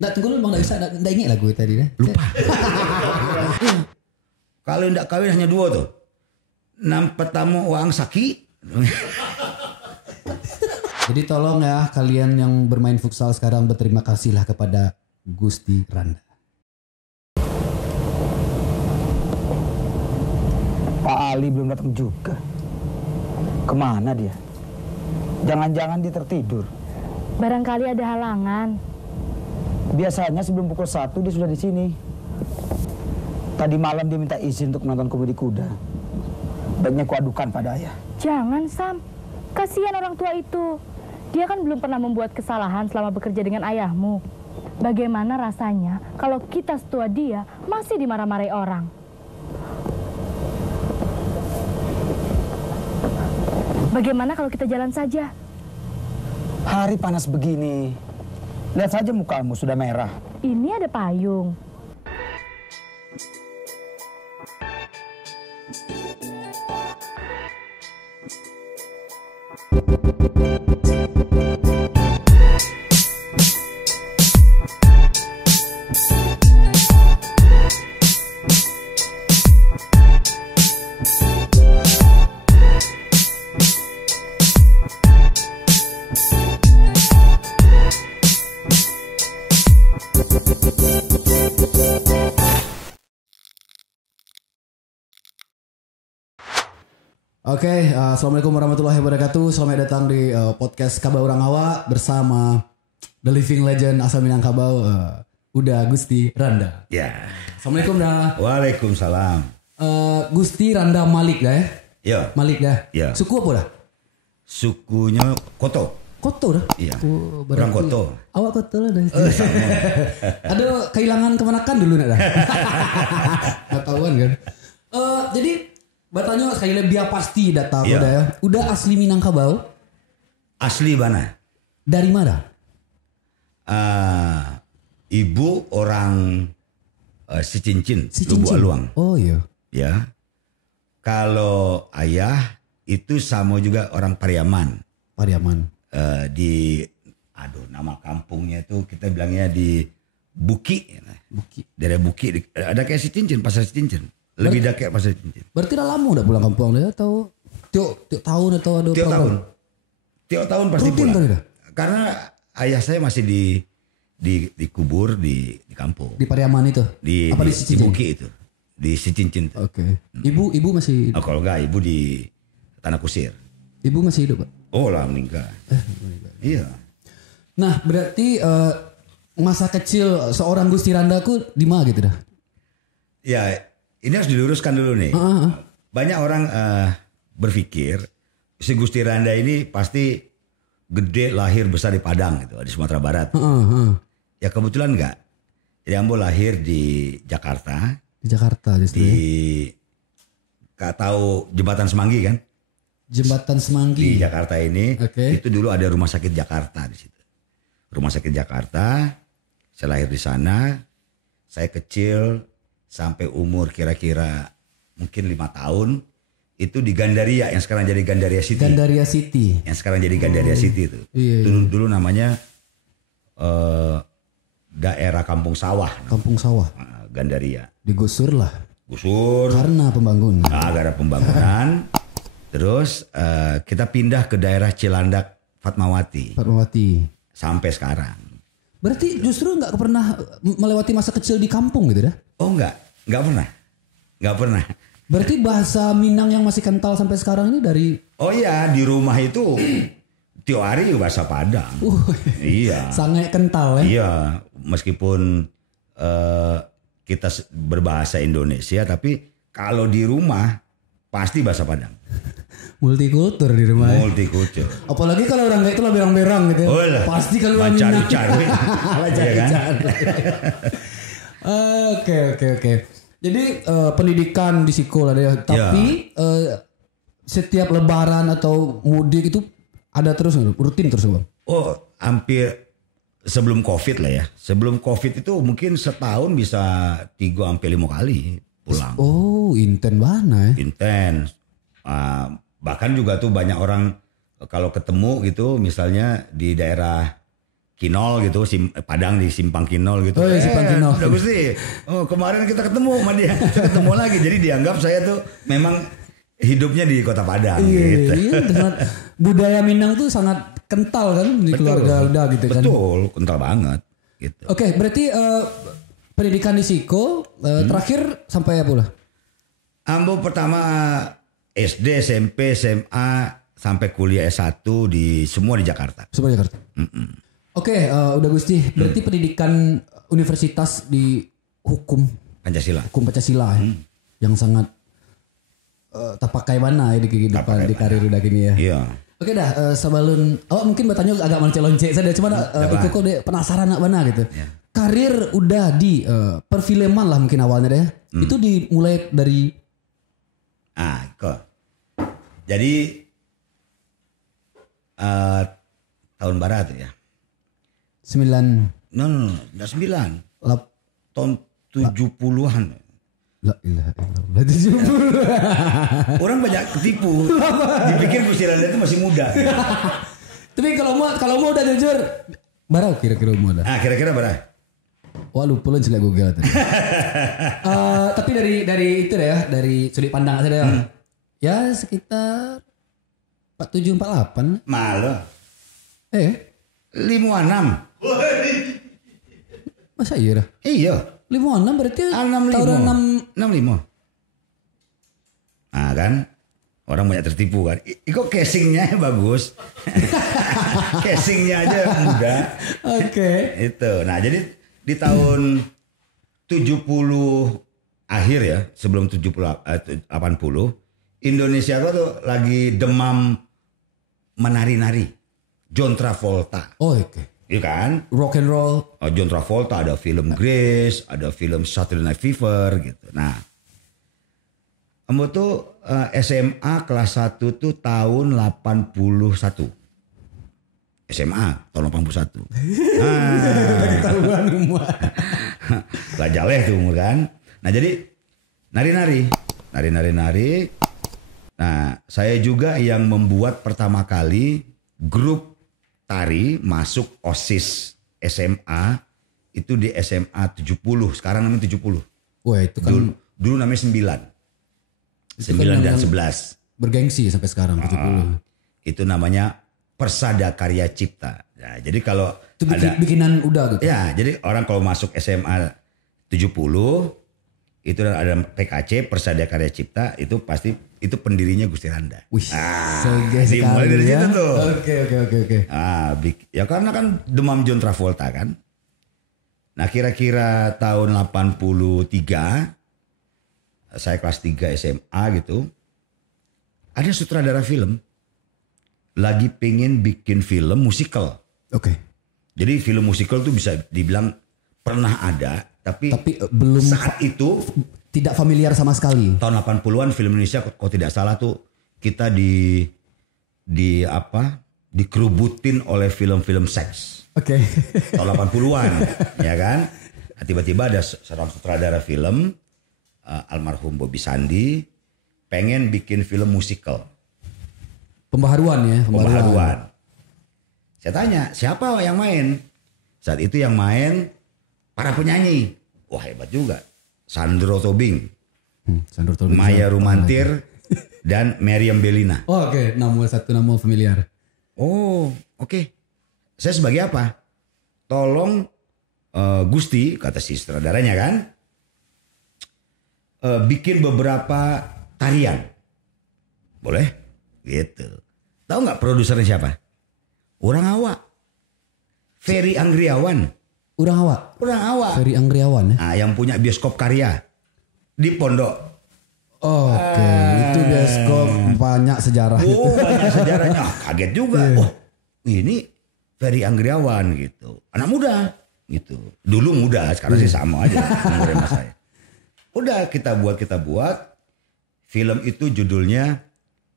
Nggak tunggu lu, nggak bisa, nggak ingat lagu tadi deh. Lupa. Kalau ndak kawin hanya 2 tuh. Nam pertama Waang Saki. Jadi tolong ya kalian yang bermain futsal sekarang berterima kasihlah kepada Gusti Randa. Pak Ali belum datang juga. Kemana dia? Jangan-jangan dia tertidur. Barangkali ada halangan. Biasanya sebelum pukul 1 dia sudah di sini. Tadi malam dia minta izin untuk menonton komedi kuda. Baiknya kuadukan pada ayah. Jangan, Sam. Kasihan orang tua itu. Dia kan belum pernah membuat kesalahan selama bekerja dengan ayahmu. Bagaimana rasanya kalau kita setua dia masih dimarah-marahi orang? Bagaimana kalau kita jalan saja? Hari panas begini. Lihat saja mukamu sudah merah. Ini ada payung. Oke, assalamualaikum warahmatullahi wabarakatuh. Selamat datang di podcast Kabau Rangawa bersama The Living Legend asal Minangkabau, Uda Gusti Randa. Ya. Assalamualaikum dah. Waalaikumsalam. Gusti Randa Malik dah ya? Ya. Malik dah. Ya. Suku apa dah? Sukunya Koto. Koto dah. Iya. Oh, Orang Koto. Awak Koto lah dah. Ada kehilangan kemanakan dulu nak dah. Nggak tahuan kan. Jadi bertanya sekali lagi biar pasti data Iya. udah ya. Udah asli Minangkabau? Asli mana? Dari mana? Ibu orang Sicincin, Si Lubu Cincin. Aluang. Oh iya. Ya. Kalau ayah itu sama juga orang Pariaman. Pariaman. Nama kampungnya itu kita bilangnya di Buki. Buki. Daerah Buki. Ada kayak Sicincin, pasar Sicincin. Lebih dekat kayak pasar Sicincin. Berarti udah lama udah pulang kampung dia atau tiap tahun atau ada Tiap program? tahun. Tiap tahun pasti Rutin pulang. kali dah? Karena ayah saya masih dikubur di kampung. Di Pariaman itu? Apa di di Sicincin? Buki itu. Di Sicincin. Oke. Ibu masih hidup? Kalau enggak ibu di Tanah Kusir. Ibu masih hidup, Pak? Oh lah meninggal. Iya. Nah, berarti masa kecil seorang Gusti Randa ku di mana gitu dah? Ya, ini harus diluruskan dulu nih. Banyak orang berpikir si Gusti Randa ini pasti gede lahir besar di Padang gitu, di Sumatera Barat. Ya kebetulan enggak. Jadi Ambo lahir di Jakarta. Di Jakarta justru. Gak tahu jembatan Semanggi kan? Jembatan Semanggi. Di Jakarta ini, Oke. itu dulu ada rumah sakit Jakarta di situ. Rumah sakit Jakarta, saya lahir di sana. Saya kecil sampai umur kira-kira mungkin 5 tahun itu di Gandaria yang sekarang jadi Gandaria City. Gandaria City. Yang sekarang jadi Gandaria City itu. Iya. Dulu namanya daerah Kampung Sawah. Kampung Sawah. Gandaria. Digusur lah. Gusur. Karena pembangunan. Gara-gara pembangunan. Terus kita pindah ke daerah Cilandak Fatmawati. Fatmawati. Sampai sekarang. Berarti justru nggak pernah melewati masa kecil di kampung gitu dah? Oh enggak pernah. Enggak pernah. Berarti bahasa Minang yang masih kental sampai sekarang ini dari... Oh iya, di rumah itu tiap hari bahasa Padang. Iya. Sangat kental ya? Iya, meskipun kita berbahasa Indonesia, tapi kalau di rumah pasti bahasa Padang. Multikultur di rumah ya? Multikultur. Apalagi kalau orang kayak itu lah berang-berang gitu ya. Oh lah. Pasti kalau orang Minang. Cari-cari. Iya kan? Oke. Jadi pendidikan di Sikol ada ya. Tapi setiap lebaran atau mudik itu ada terus nggak? Rutin terus Bang? Oh hampir sebelum COVID lah ya. Sebelum COVID itu mungkin setahun bisa 3-5 kali pulang. Oh inten banget ya. Intens. Bahkan juga tuh banyak orang kalau ketemu gitu misalnya di daerah Kinol gitu, Padang di Simpang Kinol gitu. Oh iya, Simpang Kinol. Udah Gusti. Oh kemarin kita ketemu sama dia. Kita ketemu lagi. Jadi dianggap saya tuh memang hidupnya di Kota Padang gitu. Iya, budaya Minang tuh sangat kental kan di keluarga udah gitu kan. Betul, kental banget gitu. Oke, berarti pendidikan di Siko terakhir sampai apa lah? Ambo pertama SD, SMP, SMA sampai kuliah S1 semua di Jakarta. Semua di Jakarta. Oke, udah Gusti. Berarti pendidikan universitas di hukum Pancasila yang sangat tapakai mana ya di kehidupan di karir udah gini ya. Iya. Oke dah, sebelum mungkin bertanya agak lonce-lonce saya cuma ikut kok penasaran mana gitu. Ya. Karir udah di perfilman lah mungkin awalnya deh. Itu dimulai dari kok. Jadi tahun barat ya. 9 No, enggak 9. Tahun 70-an. La ilaha illallah. Orang banyak ketipu. Dipikir Gusti Randa itu masih muda. Tapi kalau mau udah jujur, barau kira-kira umur dah. Kira-kira berapa? Wah lupa loh jelek Google tadi. Tapi dari itu deh ya, dari sudut pandang saya deh. Ya sekitar 47 48. Malu. 56. Masa iya dah? Iya. 56 berarti 65. tahun 65. Nah kan orang banyak tertipu kan. Kok casingnya bagus. Casingnya aja muda. Oke. Itu. Nah jadi di tahun 70 akhir ya, sebelum 80 Indonesia tuh lagi demam menari-nari. John Travolta. Oh oke. Iya kan? Rock and roll. John Travolta ada film Grace, ada film Saturday Night Fever gitu. Nah, Ambo tuh SMA kelas 1 tuh tahun 81. SMA tahun 81. Lah jaleh tuh umur kan. Nah jadi nari-nari. Nah saya juga yang membuat pertama kali grup tari masuk OSIS SMA itu di SMA 70. Sekarang namanya 70. Wah itu kan. Dulu namanya 9. 9 dan 11. Bergengsi sampai sekarang 70. Itu namanya Persada Karya Cipta. Nah, jadi kalau itu bikinan udah gitu. Ya, jadi orang kalau masuk SMA 70 itu ada PKC Persada Karya Cipta itu pasti itu pendirinya Gusti Randa. Wih, dimulai dari situ tuh. Oke. Ya karena kan demam John Travolta kan. Nah kira-kira tahun 83 saya kelas 3 SMA gitu. Ada sutradara film lagi pengen bikin film musikal. Oke. Jadi film musikal tuh bisa dibilang pernah ada, tapi belum saat itu tidak familiar sama sekali. Tahun 80-an film Indonesia kalau tidak salah tuh kita dikerubutin oleh film-film seks. Oke. Tahun 80-an ya kan. Nah, tiba-tiba ada seorang sutradara film almarhum Bobby Sandi pengen bikin film musikal. Pembaharuan. Saya tanya, siapa yang main? Saat itu yang main para penyanyi. Wah hebat juga. Sandro Tobing. Maya Rumantir dan Meriam Bellina. Oh, oke. Nama familiar. Oh oke. Saya sebagai apa? Tolong Gusti, kata si sutradaranya kan. Bikin beberapa tarian. Boleh? Gitu. Tahu nggak produsernya siapa? Orang awak. Ferry Anggriawan. Orang awak. Ferry Anggriawan ya. Nah, yang punya bioskop karya di Pondok. Oke, itu bioskop banyak sejarah. Oh, banyak sejarahnya. Kaget juga. Oh, ini Ferry Anggriawan gitu. Anak muda gitu. Dulu muda, sekarang sih sama aja umurnya sama saya. Udah kita buat. Film itu judulnya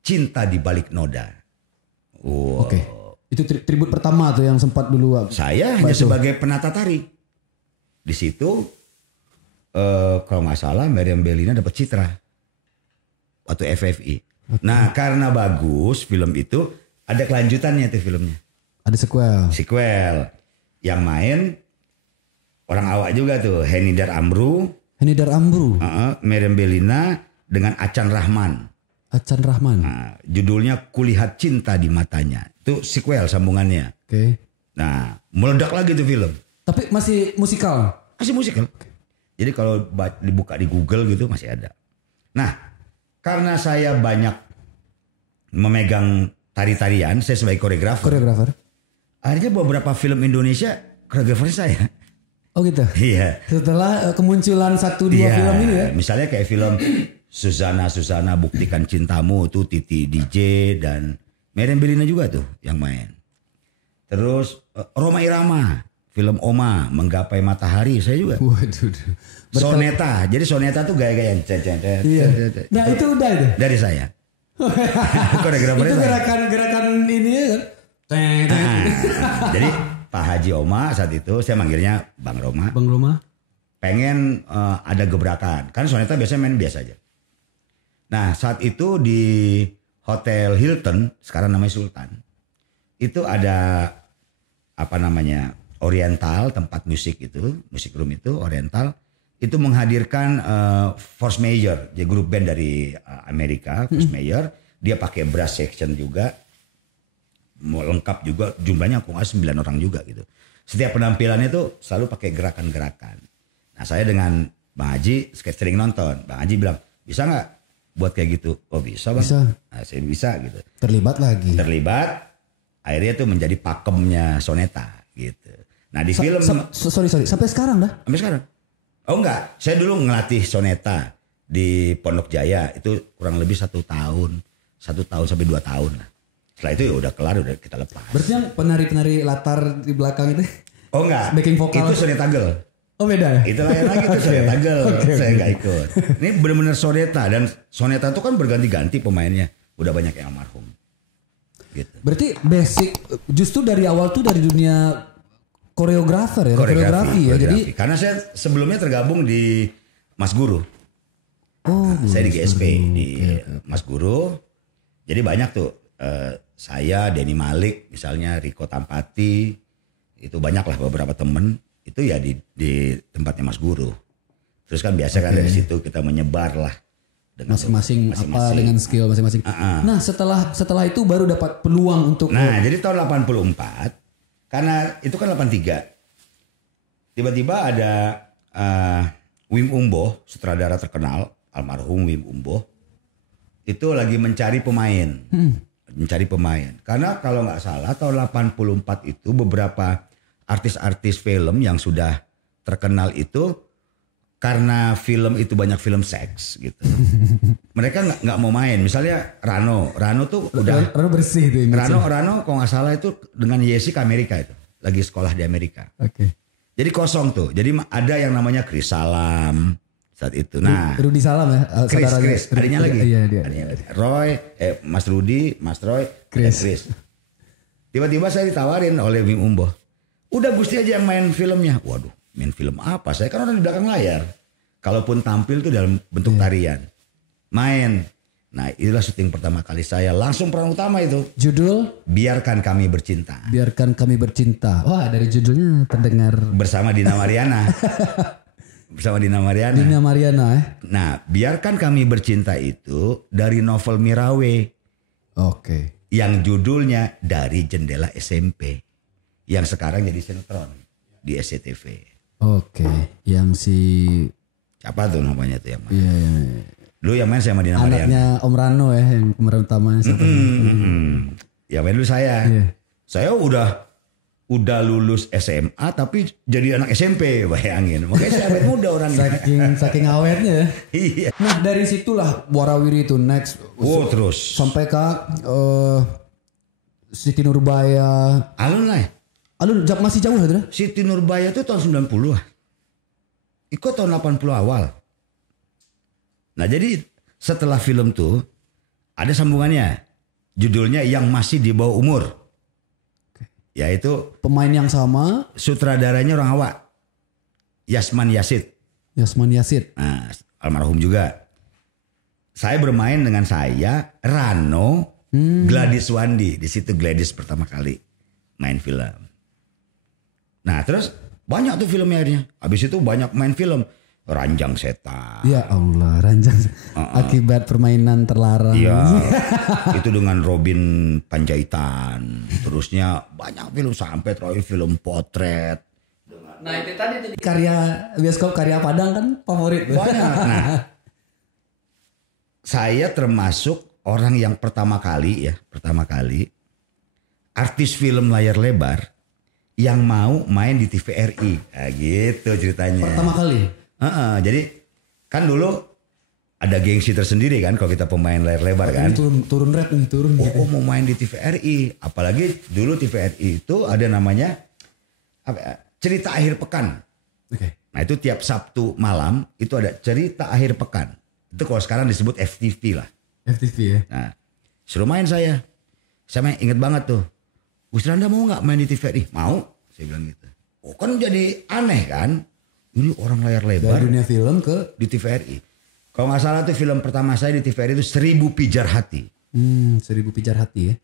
Cinta di Balik Noda. Wow. Oke. Itu tribut pertama tuh yang sempat dulu. Saya hanya sebagai penata tari. Di situ kalau nggak salah Meriam Bellina dapat citra waktu FFI. Nah karena bagus film itu ada kelanjutannya tuh filmnya. Ada sequel. Yang main orang awak juga tuh, Henidar Amru, Meriam Bellina dengan Acan Rahman. Nah, judulnya Kulihat Cinta di Matanya. Itu sequel sambungannya. Oke. Nah, meledak lagi tuh film. Tapi masih musikal? Masih musikal. Jadi kalau dibuka di Google gitu masih ada. Nah, karena saya banyak memegang tari-tarian, saya sebagai koreografer. Akhirnya beberapa film Indonesia koreografer saya. Oh gitu? Iya. Setelah kemunculan 1-2 film ini ya? Misalnya kayak film Susana Buktikan Cintamu tuh Titi DJ dan Meriam Bellina juga tuh yang main. Terus Roma Irama, film Oma Menggapai Matahari saya juga. Waduh. Soneta, jadi soneta tuh gaya-gaya. Iya. Nah itu udah itu? Dari saya. Itu gerakan ini ya kan? Jadi Pak Haji Oma saat itu saya manggilnya Bang Roma. Pengen ada gebrakan. Kan soneta biasanya main biasa aja. Nah saat itu di Hotel Hilton, sekarang namanya Sultan. Itu ada Oriental, tempat musik itu, musik room itu Oriental. Itu menghadirkan Force Major, jadi grup band dari Amerika, Force Major. Dia pakai brass section juga. Mau lengkap juga, jumlahnya aku nggak 9 orang juga gitu. Setiap penampilannya tuh selalu pakai gerakan-gerakan. Nah saya dengan Bang Haji sering nonton. Bang Haji bilang, bisa nggak buat kayak gitu? Oh bisa Bang. Nah, saya bisa gitu. Terlibat. Akhirnya tuh menjadi pakemnya soneta gitu. Nah di film. Sorry. Sampai sekarang dah? Sampai sekarang. Oh enggak. Saya dulu ngelatih soneta di Pondok Jaya. Itu kurang lebih 1 tahun. 1 tahun sampai 2 tahun lah. Setelah itu ya udah kelar, udah kita lepas. Berarti yang penari-penari latar di belakang itu? Oh enggak. Backing vokal. Itu soneta girl. Oh beda ya? Itu lain lagi itu soneta girl. Saya nggak ikut. Ini benar-benar soneta, dan soneta itu kan berganti-ganti pemainnya. Udah banyak yang almarhum. Gitu. Berarti basic justru dari awal tuh dari dunia koreografi ya. Jadi karena saya sebelumnya tergabung di Mas Guru. Saya di GSP di Mas Guru. Jadi banyak tuh saya, Denny Malik, misalnya Riko Tampati, itu banyak lah beberapa temen itu ya di tempatnya Mas Guru. Terus kan biasa kan dari situ kita menyebar lah dengan masing-masing apa dengan skill masing-masing. Nah setelah itu baru dapat peluang untuk. Nah jadi tahun 84 karena itu kan 83 tiba-tiba ada Wim Umboh, sutradara terkenal almarhum Wim Umboh, itu lagi mencari pemain. Karena kalau nggak salah tahun 84 itu beberapa artis-artis film yang sudah terkenal itu karena film itu banyak film seks gitu. Mereka nggak mau main. Misalnya Rano tuh udah Rano bersih tuh. Rano kalau nggak salah itu dengan Yesi ke Amerika itu, lagi sekolah di Amerika. Jadi kosong tuh. Jadi ada yang namanya Chris Salam saat itu. Nah, Rudi Salam ya, Chris, adanya lagi. Iya, dia. Roy, Mas Rudi, Mas Roy, Chris. Tiba-tiba saya ditawarin oleh Wim Umboh. Udah Gusti aja yang main filmnya. Waduh, main film apa? Saya kan orang di belakang layar. Kalaupun tampil tuh dalam bentuk tarian. Main. Nah, itulah syuting pertama kali saya. Langsung peran utama itu. Judul? Biarkan Kami Bercinta. Biarkan Kami Bercinta. Wah, dari judulnya terdengar. Bersama Dina Mariana. Dina Mariana Nah, Biarkan Kami Bercinta itu dari novel Mirawe. Yang judulnya Dari Jendela SMP. Yang sekarang jadi sinetron di SCTV. Yang si siapa tuh namanya tuh yang main? Iya. Dulu yang main sama Dina Mariana. Anaknya Om Rano ya, yang pemeran utamanya siapa? Yang main dulu saya. Saya udah lulus SMA tapi jadi anak SMP, bayangin. Makanya saya awet muda orang. Saking awetnya. Iya. Nah dari situlah Warawiri itu next. Terus. Sampai ke Siti Nurbaya. Alun masih jauh ya? Siti Nurbaya itu tahun 90 lah. Ikut tahun 80 awal. Nah jadi setelah film tuh ada sambungannya. Judulnya Yang Masih di Bawah Umur. Yaitu pemain yang sama. Sutradaranya orang awak. Yasman Yasid. Nah, almarhum juga. Saya bermain dengan Rano, Gladys Wandi. Di situ Gladys pertama kali main film. Nah terus banyak tuh filmnya akhirnya. Habis itu banyak main film. Ranjang Setan. Ya Allah, Ranjang. Akibat permainan terlarang. Iya. Itu dengan Robin Panjaitan. Terusnya banyak film sampai terakhir film Potret. Nah itu tadi tuh karya bioskop karya Padang kan favorit. Banyak. Nah, saya termasuk orang yang pertama kali artis film layar lebar yang mau main di TVRI. Nah, gitu ceritanya. Pertama kali. Jadi kan dulu ada gengsi tersendiri kan kalau kita pemain layar lebar kan. Turun rap nih, turun. Oh, mau main di TVRI. Apalagi dulu TVRI itu ada namanya cerita akhir pekan. Oke. Nah itu tiap Sabtu malam itu ada cerita akhir pekan. Itu kalau sekarang disebut FTV lah. FTV ya. Nah suruh main saya. Saya inget banget tuh. Gus Randa mau gak main di TVRI? Mau. Saya bilang gitu. Oh kan jadi aneh kan. Ini orang layar lebar. Dari dunia film ke di TVRI. Kalau gak salah tuh film pertama saya di TVRI itu 1000 Pijar Hati. 1000 Pijar Hati ya.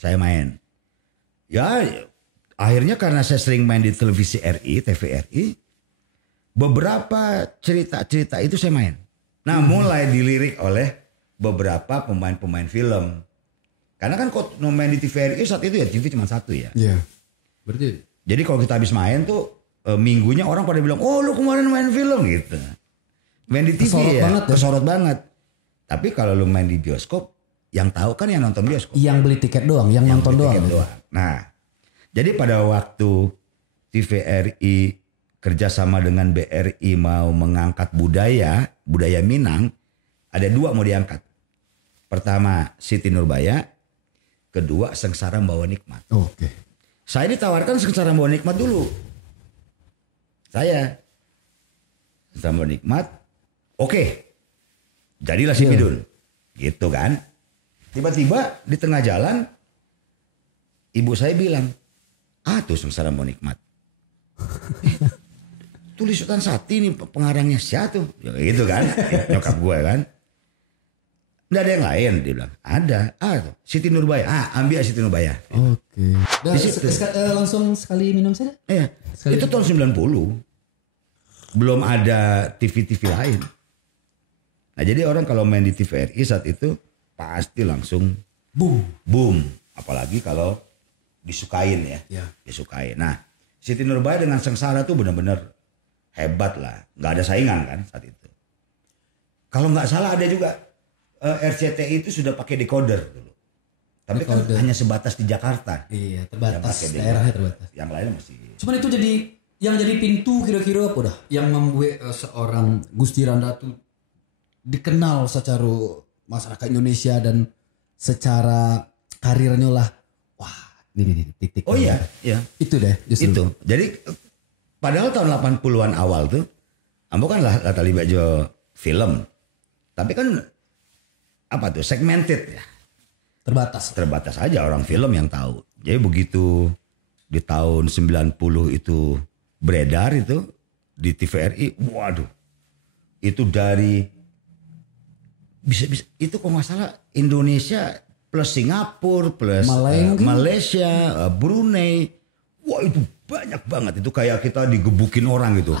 Saya main. Ya akhirnya karena saya sering main di televisi RI, TVRI. Beberapa cerita-cerita itu saya main. Nah mulai dilirik oleh beberapa pemain-pemain film. Karena kan kok main di TVRI saat itu ya TV cuma satu ya. Iya. Berarti. Jadi kalau kita habis main tuh minggunya orang pada bilang, oh lu kemarin main film gitu. Main di TV kesorot ya, banget, kesorot banget. Tapi kalau lu main di bioskop, yang tahu kan yang nonton bioskop. Yang beli tiket doang, yang nonton doang. Nah, jadi pada waktu TVRI kerjasama dengan BRI mau mengangkat budaya Minang, ada 2 mau diangkat. Pertama Siti Nurbaya, kedua Sengsara Membawa Nikmat. Oke. Saya ditawarkan Sengsara Membawa Nikmat dulu. Sengsara Membawa Nikmat, oke. Jadilah si Bidul. Gitu kan. Tiba-tiba di tengah jalan, ibu saya bilang, tuh Sengsara Membawa Nikmat. Tulis Sultan Sati nih pengarangnya siapa tuh? Ya, gitu kan. Nyokap gue kan. Nggak ada yang lain, dia bilang. Ada. Siti Nurbaya. Ambil Siti Nurbaya. Oke. Langsung sekali minum saja? Iya. Itu tahun 90. Belum ada TV-TV lain. Nah jadi orang kalau main di TVRI saat itu pasti langsung boom. Apalagi kalau disukain ya. Disukain. Nah Siti Nurbaya dengan Sengsara tuh benar-benar hebat lah. Nggak ada saingan kan saat itu. Kalau nggak salah ada juga RCTI itu sudah pakai decoder dulu. Tapi kan hanya sebatas di Jakarta. Iya, terbatas. Daerahnya terbatas. Yang lain masih. Cuman itu yang jadi pintu kira-kira apa dah? Yang membuat seorang Gusti Randa tuh dikenal secara masyarakat Indonesia dan secara karirnya lah. Wah, ini titik. Oh iya. Itu deh justru. Itu. Jadi padahal tahun 80-an awal tuh ambo kan lah Latali Bajo film. Tapi kan apa tuh segmented ya. Terbatas aja orang film yang tahu. Jadi begitu di tahun 90 itu beredar itu di TVRI, waduh. Itu dari bisa itu kalau nggak salah Indonesia plus Singapura plus Malaysia, Brunei. Wah itu banyak banget. Itu kayak kita digebukin orang gitu.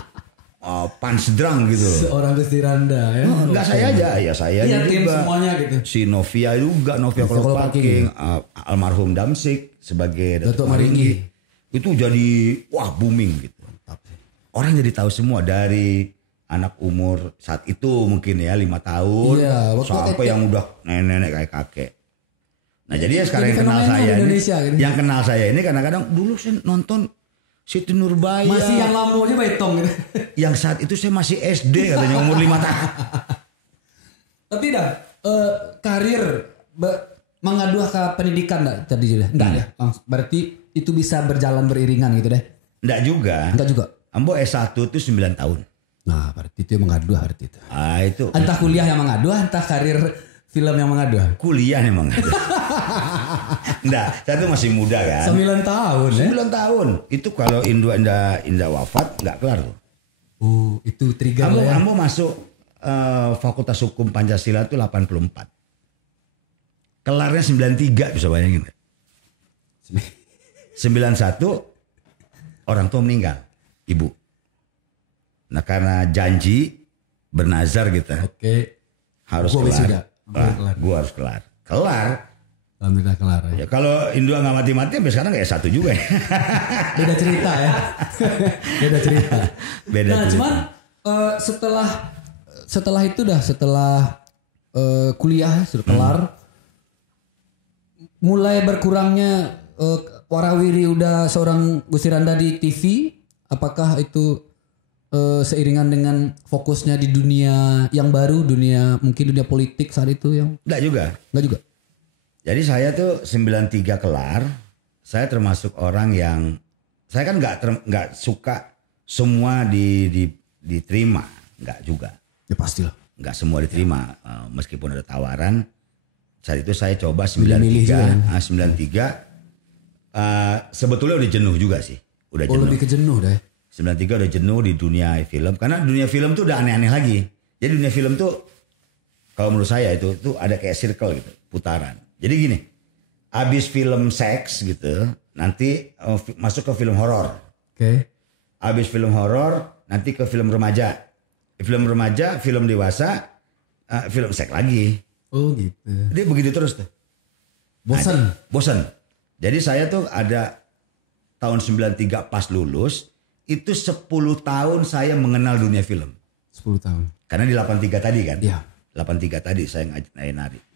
Pansdrang gitu. Seorang Gusti Randa ya. Enggak saya aja, ya saya juga. Tim semuanya gitu. Si Novia juga, Novia Kolopaking, almarhum Damsik sebagai Datuk Maringgi. Itu jadi booming gitu. Orang jadi tahu semua dari anak umur saat itu mungkin ya 5 tahun sampai yang udah nenek-nenek kayak kakek. Nah jadi ya sekarang yang kenal saya ini, yang kenal saya ini kadang-kadang dulu saya nonton Siti Nurbaya. Masih yang lampunya baitong gitu. Yang saat itu saya masih SD katanya umur 5 tahun. Tapi dah karir mengaduh ke pendidikan tadi sudah. Enggak ya. Berarti itu bisa berjalan beriringan gitu deh. Enggak juga. Ambo S1 itu 9 tahun. Nah, berarti itu yang mengaduh berarti itu. Itu. Entah kuliah yang mengaduh, entah karir film yang mengaduh. Kuliah yang mengaduh. Enggak, saya tuh masih muda kan. 9 tahun 9 tahun. Itu kalau Indah wafat enggak kelar tuh. Itu trigger lah ya. Ambo masuk Fakultas Hukum Pancasila itu 84. Kelarnya 93 bisa bayangin. 91 orang tua meninggal, ibu. Nah karena janji bernazar gitu, harus kelar. Gue harus kelar. Alhamdulillah kelar ya. Kalau Indua nggak mati-mati, sampai sekarang kayak satu juga. Beda cerita ya. Beda cerita. Cerita. Cuman setelah itu setelah kuliah sudah kelar, mulai berkurangnya warawiri udah seorang Gusti Randa di TV. Apakah itu seiringan dengan fokusnya di dunia yang baru, mungkin dunia politik saat itu yang? Enggak juga. Jadi saya tuh 93 kelar, saya termasuk orang yang saya kan nggak suka semua diterima, nggak juga. Ya pastilah. Nggak semua diterima, meskipun ada tawaran. Saat itu saya coba 93, 93. Sebetulnya udah jenuh juga sih, udah jenuh. Lebih ke jenuh deh. 93 udah jenuh di dunia film, karena dunia film tuh udah aneh-aneh lagi. Jadi dunia film tuh kalau menurut saya itu ada kayak circle gitu, putaran. Jadi gini, abis film seks gitu, nanti masuk ke film horor. Abis film horor, nanti ke film remaja. Film remaja, film dewasa, film seks lagi. Oh gitu. Dia begitu terus tuh. Bosan. Jadi saya tuh ada tahun 93 pas lulus, itu 10 tahun saya mengenal dunia film. 10 tahun. Karena di 83 tadi kan. Iya. 83 tadi saya nari.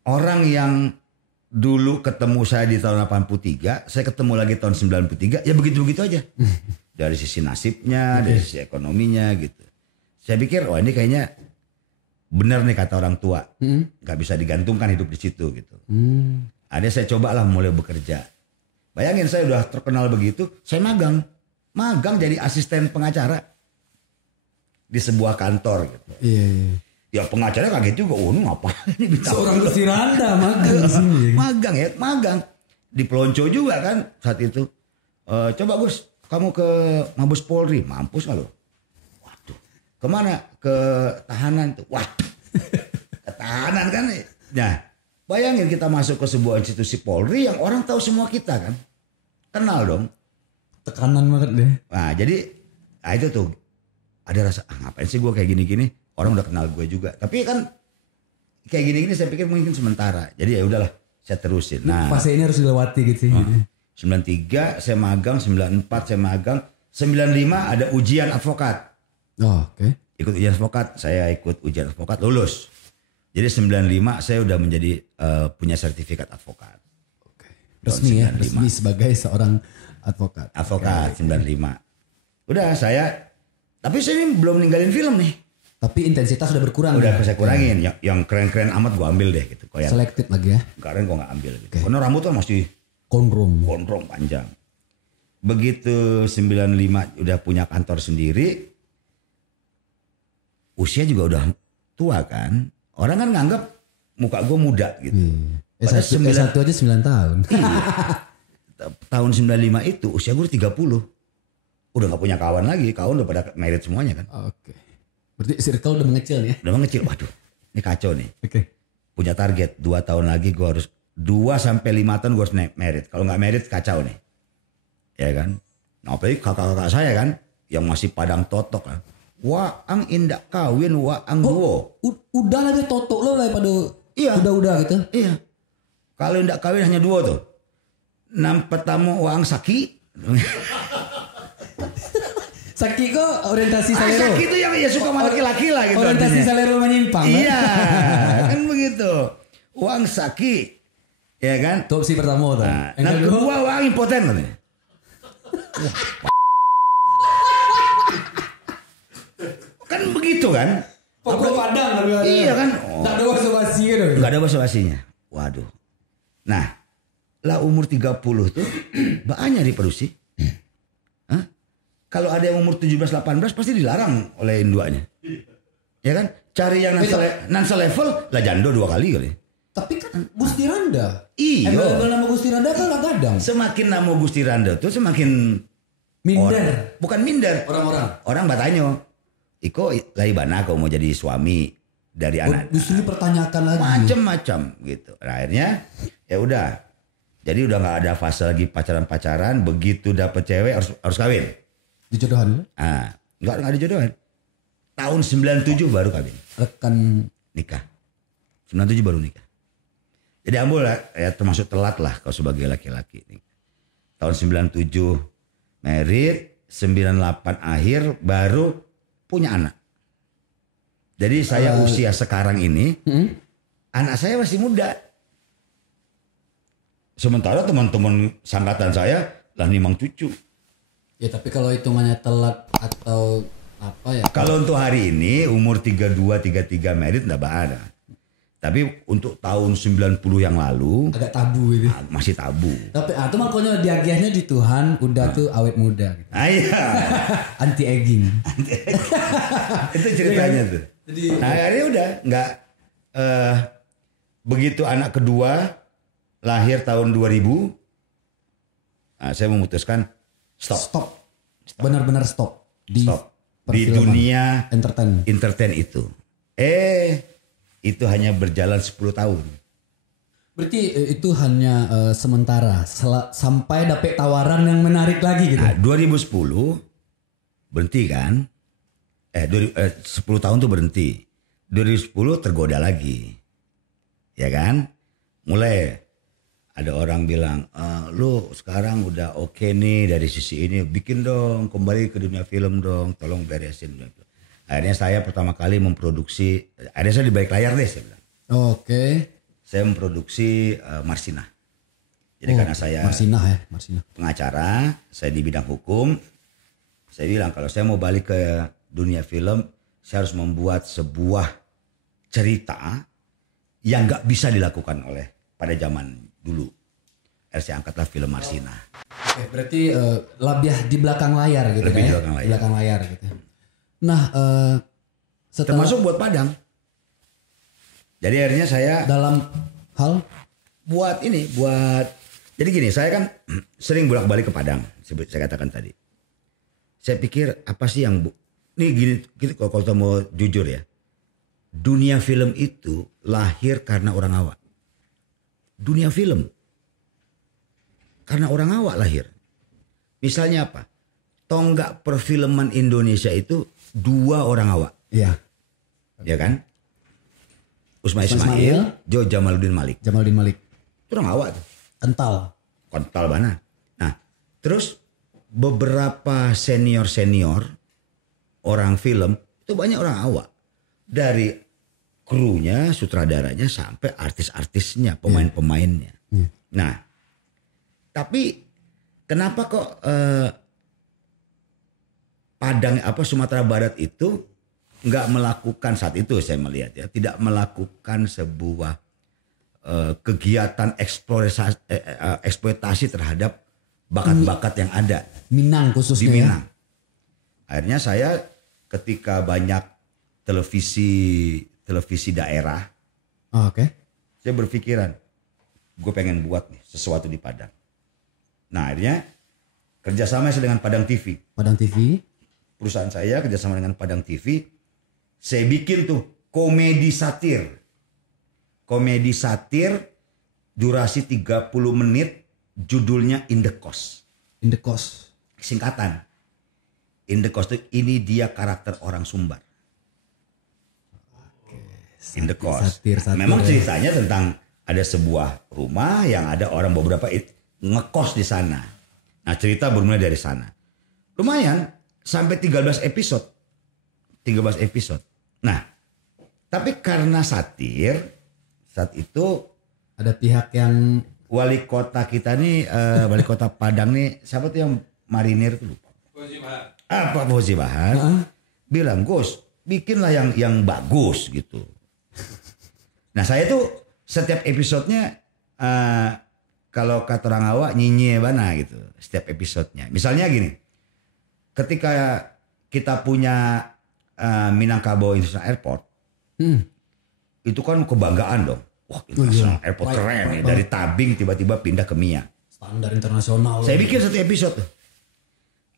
Orang yang dulu ketemu saya di tahun 83, saya ketemu lagi tahun 93, ya begitu-begitu aja. Dari sisi nasibnya, dari sisi ekonominya gitu. Saya pikir, wah ini kayaknya benar nih kata orang tua. Gak bisa digantungkan hidup di situ gitu. Ada saya cobalah mulai bekerja. Bayangin saya udah terkenal begitu, saya magang jadi asisten pengacara di sebuah kantor gitu. Iya. Ya pengacara kaget juga, ini ngapain ini bintang seorang Gusti Randa magang di sini. Magang di Pelonco juga kan saat itu. Coba Gus, kamu ke Mabes Polri, mampus nggak lo? Waduh, kemana? Ke tahanan tuh, wah, ke tahanan kan? Nah, bayangin kita masuk ke sebuah institusi Polri yang orang tahu semua kita kan. Kenal dong. Tekanan banget deh. Nah jadi itu tuh. Ada rasa, ngapain sih gue kayak gini-gini. Orang udah kenal gue juga. Tapi kan kayak gini-gini saya pikir mungkin sementara. Jadi ya udahlah saya terusin. Nah, fase ini harus dilewati gitu. 93 saya magang, 94 saya magang. 95 ada ujian advokat. Ikut ujian advokat. Saya ikut ujian advokat, lulus. Jadi 95 saya udah menjadi punya sertifikat advokat. Resmi ya, resmi sebagai seorang advokat. Advokat 95. Udah tapi saya ini belum ninggalin film nih. Tapi intensitas udah berkurang. Udah saya kurangin. Yang keren-keren amat gue ambil deh gitu. Selected lagi ya. Keren gue gak ambil gitu. Karena rambut kan masih gondrong panjang. Begitu 95 udah punya kantor sendiri. Usia juga udah tua kan. Orang kan nganggap muka gue muda gitu. S1 aja 9 tahun. Tahun 95 itu usia gue 30. Udah gak punya kawan lagi. Kawan udah pada married semuanya kan. Berarti circle udah mengecil ya? Udah mengecil. Waduh ini kacau nih. Punya target 2 tahun lagi gue harus 2-5 tahun gue harus married. Kalau gak married kacau nih. Ya kan. Nah apalagi kakak-kakak saya kan. Yang masih padang totok kan. Waang indak kawin waang duo. Udah lah totok lo lah pada udah gitu. Iya. Kalau indak kawin hanya 2 tuh. Pertama waang saki. Saki kok orientasi salero. Saki itu yang suka sama laki-laki lah gitu. Orientasi salero menyimpang. Iya. Kan begitu. Waang saki. Ya kan. Itu opsi pertama tuh. Nah kedua waang impoten katanya. Kan begitu kan. Pokok padang. Iya kan. Gak ada basa-basi gitu. Gak ada basa-basinya. Waduh. Nah. Lah umur 30 tuh. Banyak diproduksi. Kalau ada yang umur 17-18 pasti dilarang oleh induanya. Ya kan. Cari yang nansa level. Lah jando 2 kali kali. Tapi kan Gusti Randa. Iya. Nama Gusti Randa kan gadang. Semakin nama Gusti Randa tuh semakin minder. Bukan minder. Orang-orang. Orang batanyo. Iko lai bana kau mau jadi suami dari anak. Justru dipertanyakan lagi. Macam-macam gitu. Nah, akhirnya ya udah. Jadi udah nggak ada fase lagi pacaran-pacaran. Begitu dapet cewek harus kawin. Dijodohan? Ah, nggak dijodohan. Tahun 97 baru kawin. Rekan Nikah. 97 baru nikah. Jadi Ambul ya termasuk telat lah kalau sebagai laki-laki. Tahun 97 married, 98 akhir baru punya anak. Jadi saya usia sekarang ini, anak saya masih muda. Sementara teman-teman sangkatan saya lah nimang cucu. Ya tapi kalau hitungannya telat atau apa ya? Kalau untuk hari ini umur 32, 33 married enggak ada. Tapi untuk tahun 90 yang lalu agak tabu itu. Masih tabu. Tapi itu makanya diagiahnya di Tuhan udah tuh awet muda. Gitu. Iya. Anti aging. Itu ceritanya tuh. Jadi, nah akhirnya udah nggak begitu anak kedua lahir tahun 2000, nah, saya memutuskan stop. Benar-benar stop di dunia entertain itu. Itu hanya berjalan 10 tahun. Berarti itu hanya sementara sampai dapet tawaran yang menarik lagi gitu. Nah, 2010 berhenti kan? 10 tahun tuh berhenti. 2010 tergoda lagi. Ya kan? Mulai ada orang bilang, lu sekarang udah oke nih dari sisi ini, bikin dong, kembali ke dunia film dong, tolong beresin. Akhirnya saya pertama kali memproduksi, akhirnya saya di balik layar deh saya bilang. Oke. Saya memproduksi Marsinah. Jadi karena saya Marsinah. pengacara, saya di bidang hukum, saya bilang kalau saya mau balik ke dunia film, saya harus membuat sebuah cerita yang gak bisa dilakukan oleh pada zaman dulu. Saya angkatlah film Marsinah. Oke, berarti lebih di belakang layar gitu Lebih kan? di belakang layar gitu. Nah, setelah termasuk buat Padang. Jadi akhirnya saya dalam hal jadi gini, saya kan sering bolak-balik ke Padang, saya katakan tadi. Saya pikir apa sih yang ini gini kalau mau jujur ya. Dunia film itu lahir karena orang awak. Dunia film karena orang awak lahir. Misalnya apa? Tonggak perfilman Indonesia itu 2 orang awak. Iya. Ya kan? Usman Ismail, Jo Jamaluddin Malik. Itu orang awak tuh. Kental banget. Nah, terus beberapa senior orang film itu banyak orang awak. Dari krunya, sutradaranya sampai artis-artisnya, pemain-pemainnya. Nah, tapi kenapa kok Padang Sumatera Barat itu nggak melakukan saat itu saya melihat ya, tidak melakukan sebuah kegiatan eksploitasi terhadap bakat-bakat yang ada. Minang khususnya. Di Minang. Akhirnya saya ketika banyak televisi daerah, saya berpikiran, gue pengen buat nih sesuatu di Padang. Nah akhirnya kerjasama saya dengan Padang TV. Perusahaan saya kerjasama dengan Padang TV. Saya bikin tuh komedi satir durasi 30 menit, judulnya In the Coast. Singkatan. In the Coast itu ini dia karakter orang Sumbar. In the Coast. Memang ceritanya tentang ada sebuah rumah yang ada orang beberapa ngekos di sana. Nah cerita bermula dari sana. Lumayan sampai 13 episode. Nah, tapi karena satir, saat itu ada pihak yang wali kota kita nih, wali kota Padang nih, siapa tuh yang marinir tuh lupa. Pak Fauzi Bahar bilang, Gus, bikinlah yang bagus gitu. Nah saya tuh setiap episodenya kalau kata orang awak nyinyi bana gitu, setiap episodenya. Misalnya gini, ketika kita punya Minangkabau International Airport, itu kan kebanggaan dong. Wah, International Airport keren nih. Dari Tabing tiba-tiba pindah ke Mia. Standar internasional. Saya bikin satu episode tuh.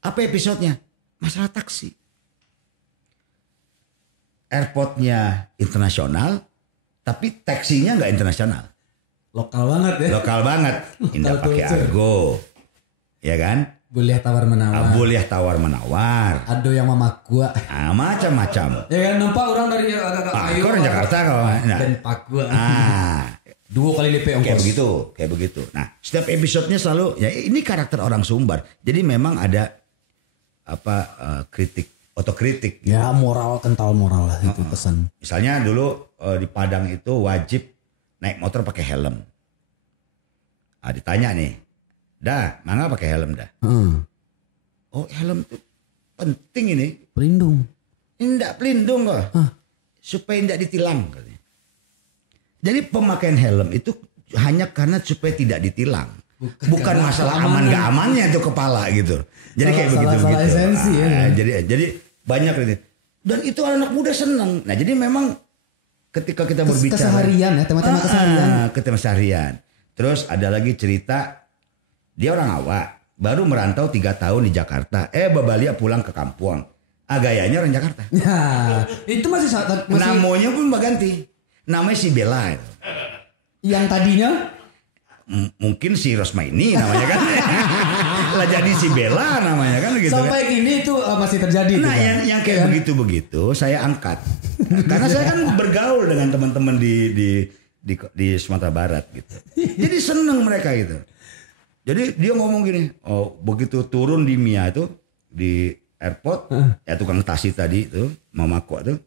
Apa episodenya? Masalah taksi. Airportnya internasional, tapi taksinya nggak internasional. Lokal banget ya. Lokal banget. Indah pakai argo. Ya kan? Boleh tawar menawar. Boleh tawar menawar. Ado yang mama gua. Macam-macam. Ya kan nampak orang dari agak-agak Kau orang Jakarta kau. Nah. Dan Pak gua. 2 kali DP ongkos. Kayak begitu. Nah, setiap episodenya selalu ya ini karakter orang Sumbar. Jadi memang ada kritik, otokritik. Ya moral, kental moral lah itu pesan. Misalnya dulu di Padang itu wajib naik motor pakai helm. Ditanya nih, dah, mangga pakai helm dah. Oh helm itu penting ini. Pelindung. Ini enggak pelindung kok. Supaya tidak ditilang. Jadi pemakaian helm itu hanya karena supaya tidak ditilang. Bukan masalah aman gak amannya itu kepala gitu. Jadi kayak begitu. Esensi, ya. Jadi banyak itu. Dan itu anak muda senang. Nah jadi memang ketika kita berbicara. Keseharian ya, tema-tema keseharian. Keseharian. Terus ada lagi cerita. Dia orang awak. Baru merantau 3 tahun di Jakarta. Babalia pulang ke kampung. Gayanya orang Jakarta. Ya, itu masih namanya pun ganti. Namanya si Bella. Yang tadinya mungkin si Rosmaini namanya kan. Lah jadi si Bella namanya kan gitu. Sampai gini itu masih terjadi. Nah, yang kayak begitu saya angkat. Karena saya kan bergaul dengan teman-teman di Sumatera Barat gitu. Jadi seneng mereka gitu. Jadi dia ngomong gini, begitu turun di Mia itu di airport, ya tukang taksi tadi itu, Mama Kok tuh.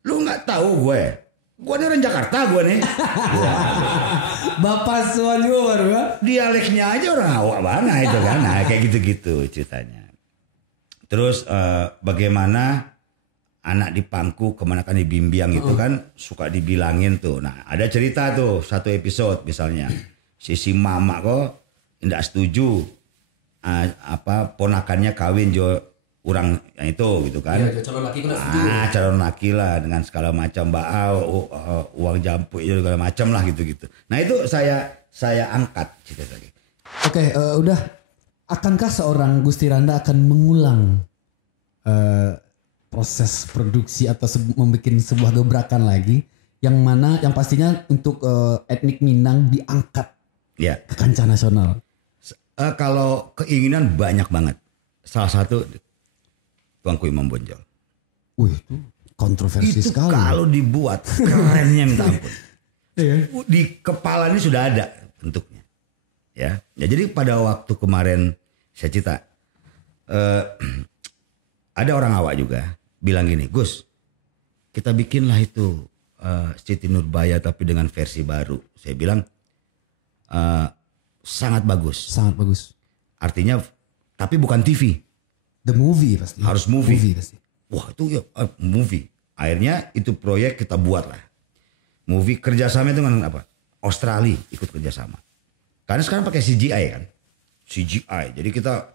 Lu nggak tahu gue ini orang Jakarta gue nih. Bapak Suan juga baru ya. Dialeknya aja orang awak mana itu kan. Nah, kayak gitu-gitu ceritanya. Terus bagaimana anak di pangku kemenakan di Bimbiang itu kan suka dibilangin tuh. Nah ada cerita tuh satu episode misalnya. Si mama kok tidak setuju ponakannya kawin orang yang itu gitu kan. Ya, calon laki kan setuju. Calon laki lah dengan segala macam uang jampu itu segala macam lah gitu-gitu. Nah itu saya angkat cerita lagi. Oke, udah. Akankah seorang Gusti Randa akan mengulang proses produksi atau membuat sebuah gebrakan lagi yang pastinya untuk etnik Minang diangkat ke kancah nasional? Kalau keinginan banyak banget. Salah satu Tuanku Imam Bonjol. Itu kontroversi itu sekali. Kalau dibuat kerennya minta ampun. Di kepala ini sudah ada bentuknya. Ya, jadi pada waktu kemarin saya cerita ada orang awak juga bilang gini, Gus, kita bikinlah itu Siti Nurbaya tapi dengan versi baru. Saya bilang sangat bagus. Sangat bagus. Artinya tapi bukan TV. The movie pasti. Harus movie pasti. Wah itu ya movie. Akhirnya itu proyek kita buat lah. Movie kerjasama itu dengan apa? Australia ikut kerjasama. Karena sekarang pakai CGI kan. CGI. Jadi kita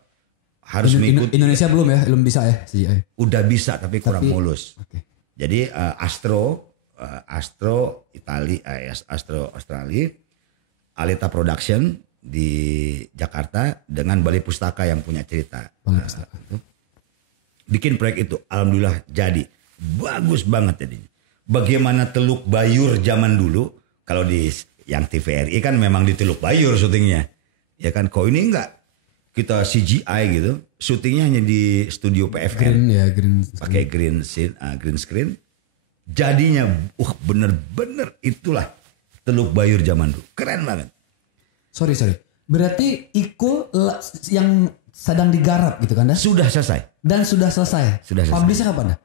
harus mengikuti. Indonesia belum bisa ya CGI. Udah bisa tapi kurang mulus. Okay. Jadi Astro Australia, Alita Production di Jakarta dengan Balai Pustaka yang punya cerita. Bikin proyek itu, alhamdulillah jadi bagus banget jadinya. Bagaimana Teluk Bayur zaman dulu, kalau di yang TVRI kan memang di Teluk Bayur syutingnya, ya kan. Kok ini enggak, kita CGI gitu, syutingnya hanya di studio PFN, pakai green screen. Jadinya, bener-bener itulah Teluk Bayur zaman dulu, keren banget. Sorry. Berarti Iko yang sedang digarap gitu kan? Sudah selesai. Dan sudah selesai. Publishnya kapan dah?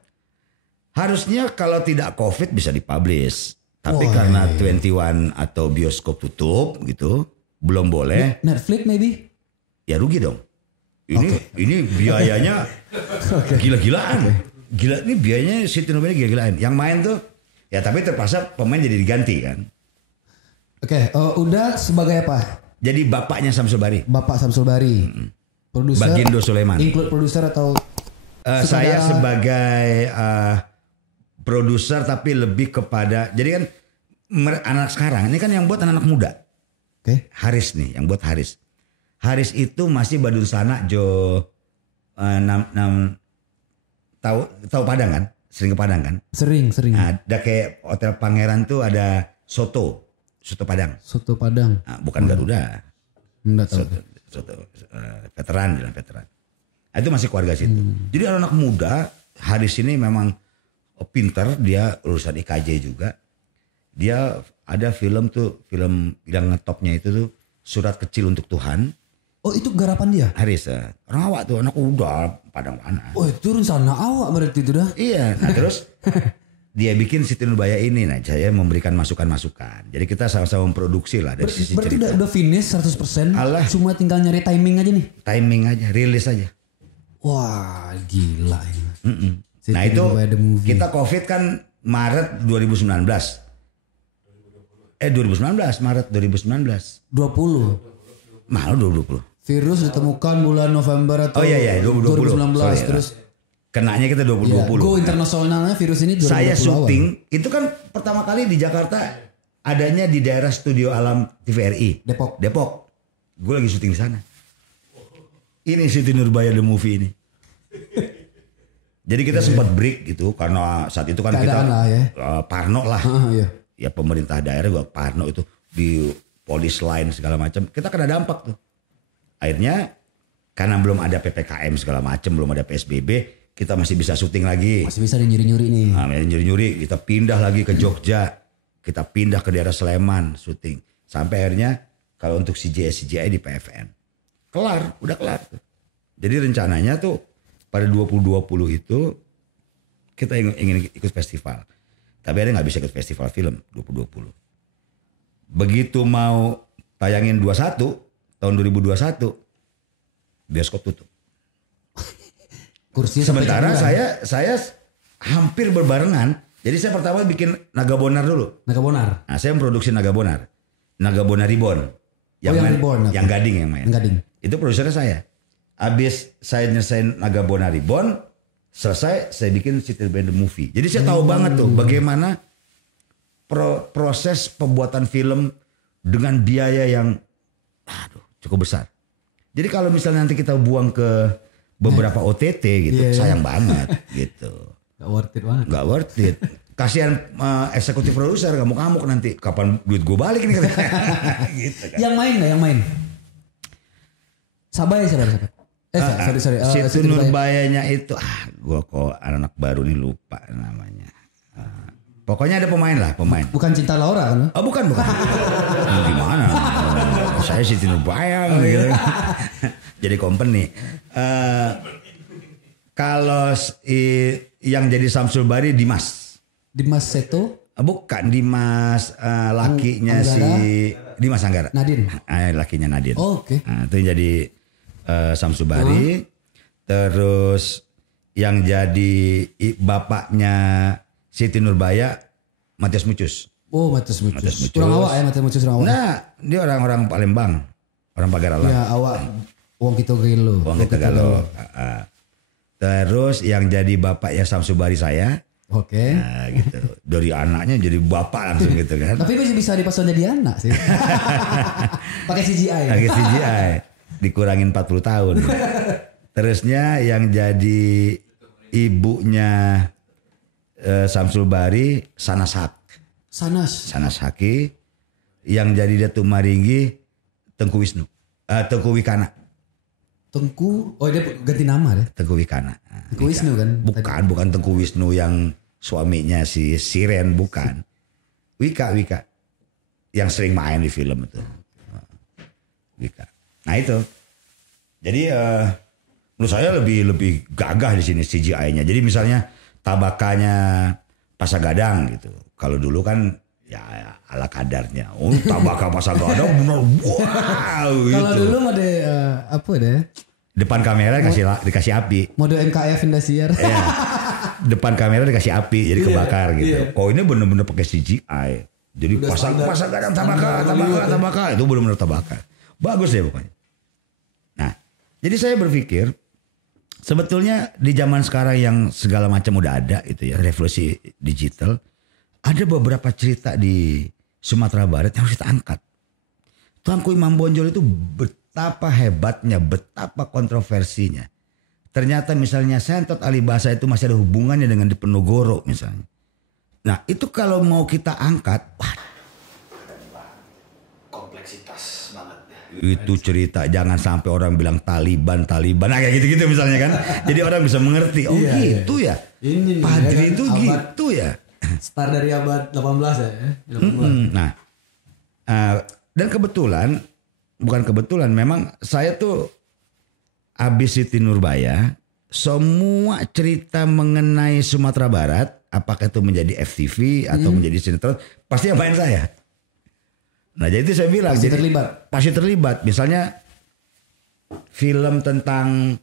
Harusnya kalau tidak COVID bisa dipublish. Tapi karena 21 atau bioskop tutup gitu, belum boleh. Netflix maybe? Ya rugi dong. Ini biayanya gila-gilaan. Gila, ini biayanya Siti Nurbaya gila-gilaan. Yang main tuh, ya tapi terpaksa pemain jadi diganti kan. Oke, udah sebagai apa? Jadi bapaknya Samsul Bari. Bapak Samsul Bari. Produser. Bagindo Sulaiman. Include produser atau? Saya sebagai produser tapi lebih kepada. Jadi kan anak sekarang ini kan yang buat anak muda. Oke. Haris nih, yang buat Haris. Haris itu masih Badun Sana tahu Padang kan? Sering ke Padang kan? Sering. Nah, ada kayak Hotel Pangeran tuh ada soto. soto Padang. Soto Padang. Nah, bukan Garuda. Enggak tahu. Soto veteran. Nah, itu masih keluarga situ. Jadi anak muda Haris ini memang pinter, dia lulusan IKJ juga. Dia ada film yang ngetopnya itu tuh Surat Kecil untuk Tuhan. Oh itu garapan dia? Haris, orang awak tuh, anak muda Padang panas. Oh itu rencana awak berarti itu dah? Iya, nah terus dia bikin Siti Nurbaya ini, nah saya memberikan masukan-masukan. Jadi kita sama-sama memproduksi lah dari sisi berarti cerita. udah finish 100%? Alah. Cuma tinggal nyari timing aja nih? Timing aja, rilis aja. Wah gila ini. Siti Nah itu Nurbaya the movie. kita COVID kan Maret 2019. 2019, Maret 2019. 20. Malah 2020. Virus ditemukan bulan November atau Oh iya 2020. 2019 Sorry, terus kenanya kita ya, 2020. go internasionalnya virus ini 2020 Saya syuting awal. itu kan pertama kali di Jakarta, adanya di daerah Studio Alam TVRI. Depok. Gue lagi syuting di sana. Ini Siti Nurbaya the movie ini. Jadi kita sempat break gitu karena saat itu kan keadaan kita lah ya. parno lah. Iya. Ya pemerintah daerah juga parno itu di polis line segala macam. Kita kena dampak tuh. Akhirnya karena belum ada PPKM segala macam, belum ada PSBB, kita masih bisa syuting lagi. Masih bisa nyuri-nyuri nih. Nah, nyuri-nyuri, kita pindah lagi ke Jogja, kita pindah ke daerah Sleman syuting. Sampai akhirnya kalau untuk CGI di PFN. Udah kelar. Jadi rencananya tuh pada 2020 itu kita ingin ikut festival. Tapi ada nggak bisa ikut festival film 2020. Begitu mau tayangin 21 tahun 2021 bioskop tutup. Kursi Sementara saya hampir berbarengan. Jadi saya pertama bikin Naga Bonar dulu. Naga Bonar. Nah, saya memproduksi Naga Bonar. Naga Bonar Reborn. yang Reborn, yang Gading yang main. Yang Gading. Itu produsernya saya. Habis saya nyelesain Naga Bonar Reborn, selesai saya bikin Siti Nurbaya the movie. Jadi saya tahu banget tuh bagaimana proses pembuatan film dengan biaya yang cukup besar. Jadi kalau misalnya nanti kita buang ke beberapa OTT gitu, sayang banget gitu. Gak worth it banget. Gak worth it. Kasihan eksekutif produser ngamuk-ngamuk nanti kapan duit gue balik nih gitu kan. Yang main nggak yang main? Sabar. Sorry. Siti Nurbayanya itu gue kok anak baru nih lupa namanya. Pokoknya ada pemain. Bukan Cinta Laura kan? Oh bukan. Gimana? Saya Siti Nurbaya gitu. Jadi company. Kalau yang jadi Samsul Bari Dimas Seto? Bukan Dimas, lakinya Anggara? si Dimas Anggara. Nadine. Lakinya Nadine. Oh, oke. Nah, itu yang jadi Samsul Bari. Terus yang jadi bapaknya Siti Nurbaya Matius Mucus. Oh, Matius Mucus. Kurang awak ya Matius Mucus, kurang awak. Nah, dia orang-orang Palembang, orang Pagaralan. Ya, awak wong kita gelo. Wong kita galo. Terus yang jadi bapaknya Samsul Bari saya. Oke. Nah, gitu. Dari anaknya jadi bapak langsung gitu kan. Tapi masih bisa dipasang jadi anak sih. Pakai CGI. Pakai CGI. Dikurangin 40 tahun. Terusnya yang jadi ibunya Samsul Bari Sanas Haki. Yang jadi Datuk Maringgi Tengku Wisnu. Tengku Wikana. Dia ganti nama deh. Tengku Wikana. Tengku Wisnu kan? Bukan Tengku Wisnu yang suaminya si Siren, bukan. Wika. Yang sering main di film itu. Wika. Nah itu. Jadi menurut saya lebih gagah di sini CGI-nya. Jadi misalnya tabakanya Pasagadang gitu. Kalau dulu kan ya ala kadarnya. Oh, tabaka Pasagadang benar. Wow gitu. Kalau dulu ada apa deh? Depan kamera dikasih api. Mode MKF Indosiar. Iya. Depan kamera dikasih api jadi kebakar gitu. Kok ini bener-bener pakai CGI. Jadi Pasagadang tabaka itu bener-bener tabaka. Bagus deh pokoknya. Nah, jadi saya berpikir sebetulnya di zaman sekarang yang segala macam udah ada itu ya, revolusi digital, ada beberapa cerita di Sumatera Barat yang harus kita angkat. Tuanku Imam Bonjol itu betapa hebatnya, betapa kontroversinya. Ternyata misalnya Sentot Alibasa itu masih ada hubungannya dengan Diponegoro misalnya. Nah itu kalau mau kita angkat, Itu cerita jangan sampai orang bilang Taliban, nah kayak gitu-gitu misalnya kan. Jadi orang bisa mengerti. Oh gitu ya. Ini Padri kan, itu abad, gitu ya. Start dari abad 18 ya. 18. Nah, dan kebetulan, bukan kebetulan, memang saya tuh abis Siti Nurbaya, semua cerita mengenai Sumatera Barat, apakah itu menjadi FTV atau menjadi sinetron, pasti yang main saya. Nah jadi itu saya bilang, pasti terlibat. Misalnya film tentang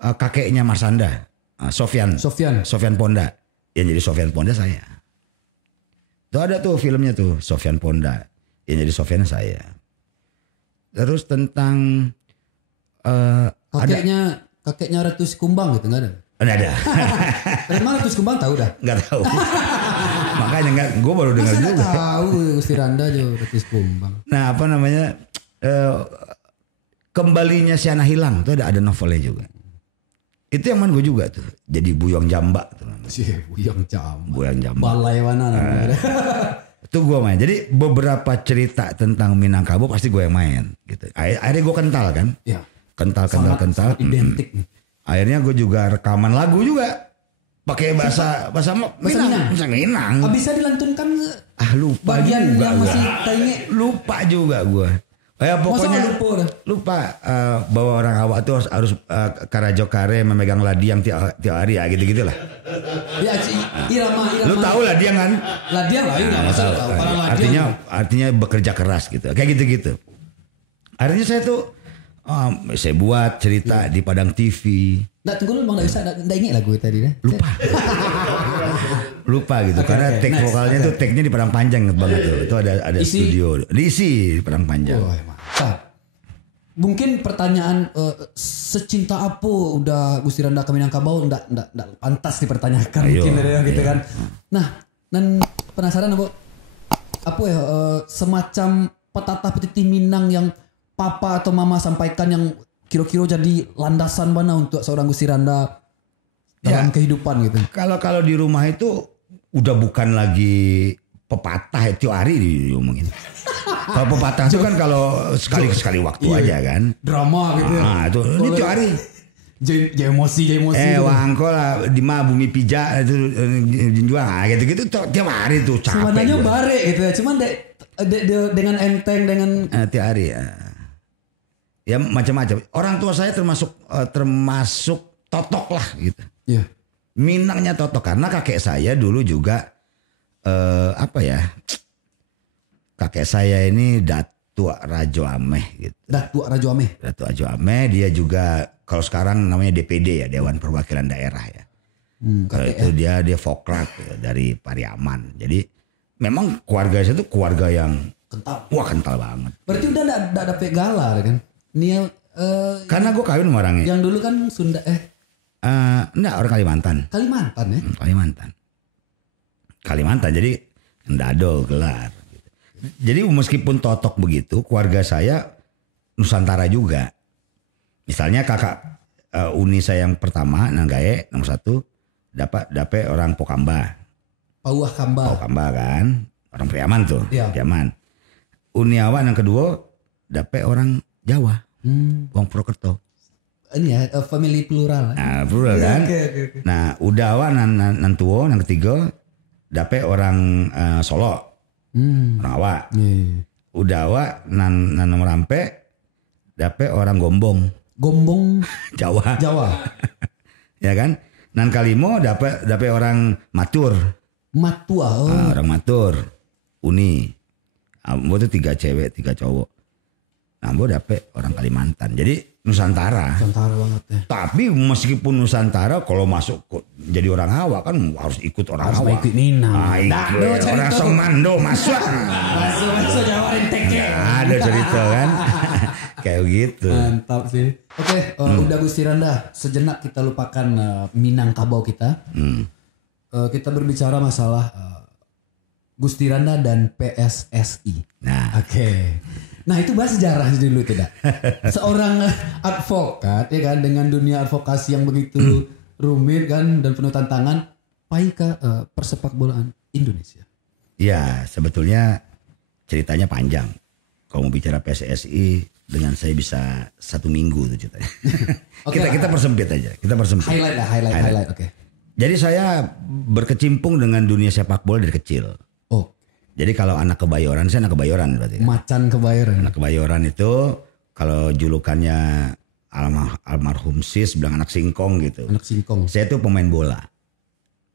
kakeknya Marsanda, Sofyan Ponda, yang jadi Sofyan Ponda saya. Tuh ada tuh filmnya tuh Sofyan Ponda, yang jadi Sofyan saya. Terus tentang kakeknya Ratu Sikumbang gitu nggak ada? Nggak ada. Dari mana Ratu Sikumbang tahu dah? Nggak tahu. Makanya gue baru dengar juga. Masa tahu Gusti Randa juga Ratu Sikumbang. Nah apa namanya kembalinya si anak hilang tuh ada novelnya juga. Itu yang main gue juga tuh. Jadi Buyong Jamba tuh. Buyong Jamba. Balai mana namanya? Itu gue main. Jadi beberapa cerita tentang Minangkabau pasti gue yang main. Gitu. Akhirnya gue kental kan. Iya. Kental. Identik. Akhirnya gue juga rekaman lagu juga. Pakai bahasa Minang. Bisa dilantunkan lupa bagian juga yang masih tenge. Lupa juga gue. Pokoknya lupa bahwa orang Awak tuh harus Karajokare memegang ladiang tiap hari ya gitu-gitu lah. Ya, irama. Lu tahu ladiang kan? Ladiang lah, enggak masalah. Artinya bekerja keras gitu. Kayak gitu-gitu. Akhirnya saya tuh saya buat cerita di Padang TV. Nggak tunggu lu emang nggak inget lagu tadi deh. Lupa gitu karena take vokalnya tuh take-nya di Padang Panjang banget tuh. Itu ada studio diisi di Padang Panjang. Mungkin pertanyaan secinta apa udah Gusti Randa ke Minangkabau nggak pantas dipertanyakan mungkin gitu kan. Nah, dan penasaran apa ya semacam petata petiti Minang yang papa atau mama sampaikan yang kira-kira jadi landasan mana untuk seorang Gusti Randa dalam kehidupan gitu. Kalau di rumah itu udah bukan lagi pepatah teori diomongin. Kalau pepatah itu kan kalau sekali waktu aja kan. Drama gitu ya. Nah, itu ini teori. Emosi. Wangko lah di bumi pijak itu jinjuang gitu tiap hari tuh capek. Sebenarnya bare gitu ya. Cuman dengan enteng dengan teori ya macam-macam. Orang tua saya termasuk totok lah gitu. Iya. Minangnya totok karena kakek saya dulu juga kakek saya ini Datuk Rajo Ameh gitu. Datuk Rajo Ameh dia juga kalau sekarang namanya DPD ya, Dewan Perwakilan Daerah ya. Kalau itu dia Vokrat ya, dari Pariaman. Jadi memang keluarga saya itu keluarga yang kental banget. Berarti udah enggak ada pegala kan? Karena gue kawin sama orangnya. Yang dulu kan Sunda enggak, orang Kalimantan ya. Kalimantan jadi ndado gelar. Jadi meskipun totok begitu, keluarga saya Nusantara juga. Misalnya kakak uni saya yang pertama Nanggae nomor 1 dapat orang Pokambah. Pokambah kan, orang Priaman tuh. Ya. Priaman. Uni awak yang kedua dapat orang Jawa. Wong Purwokerto. Ini ya family plural. Nah, plural kan. Okay. Nah, udah awak nan tuo yang ketiga dapat orang Solo. Orang awak. Udah awak nan nomor rampe dapat orang Gombong Jawa. Ya kan? Nan kalimo dapat orang Matua. Orang Matur. Uni. Ambo tuh 3 cewek, 3 cowok. Ambo dapet orang Kalimantan. Jadi Nusantara banget ya. Tapi meskipun Nusantara kalau masuk jadi orang Hawa kan harus ikut orang Hawa. Ikut Minang. Orang Somando masuk. Masuk Jawa enteknya. Ada cerita kan. Kayak gitu. Mantap sih. Oke, udah Gusti Randa, sejenak kita lupakan Minangkabau kita. Kita berbicara masalah Gusti Randa dan PSSI. Nah, oke. Nah itu bahas sejarah dulu tidak. Seorang advokat ya kan dengan dunia advokasi yang begitu rumit kan dan penuh tantangan, pai ke persepak bolaan Indonesia. Ya sebetulnya ceritanya panjang. Kalau mau bicara PSSI dengan saya bisa 1 minggu tuh ceritanya. Oke, kita persempit aja. Kita persempit. Highlight. Oke. Jadi saya berkecimpung dengan dunia sepak bola dari kecil. Oh, Jadi kalau anak Kebayoran, saya anak Kebayoran berarti. Macan Kebayoran. Anak Kebayoran itu kalau julukannya almarhum Sis bilang anak singkong gitu. Anak singkong. Saya tuh pemain bola.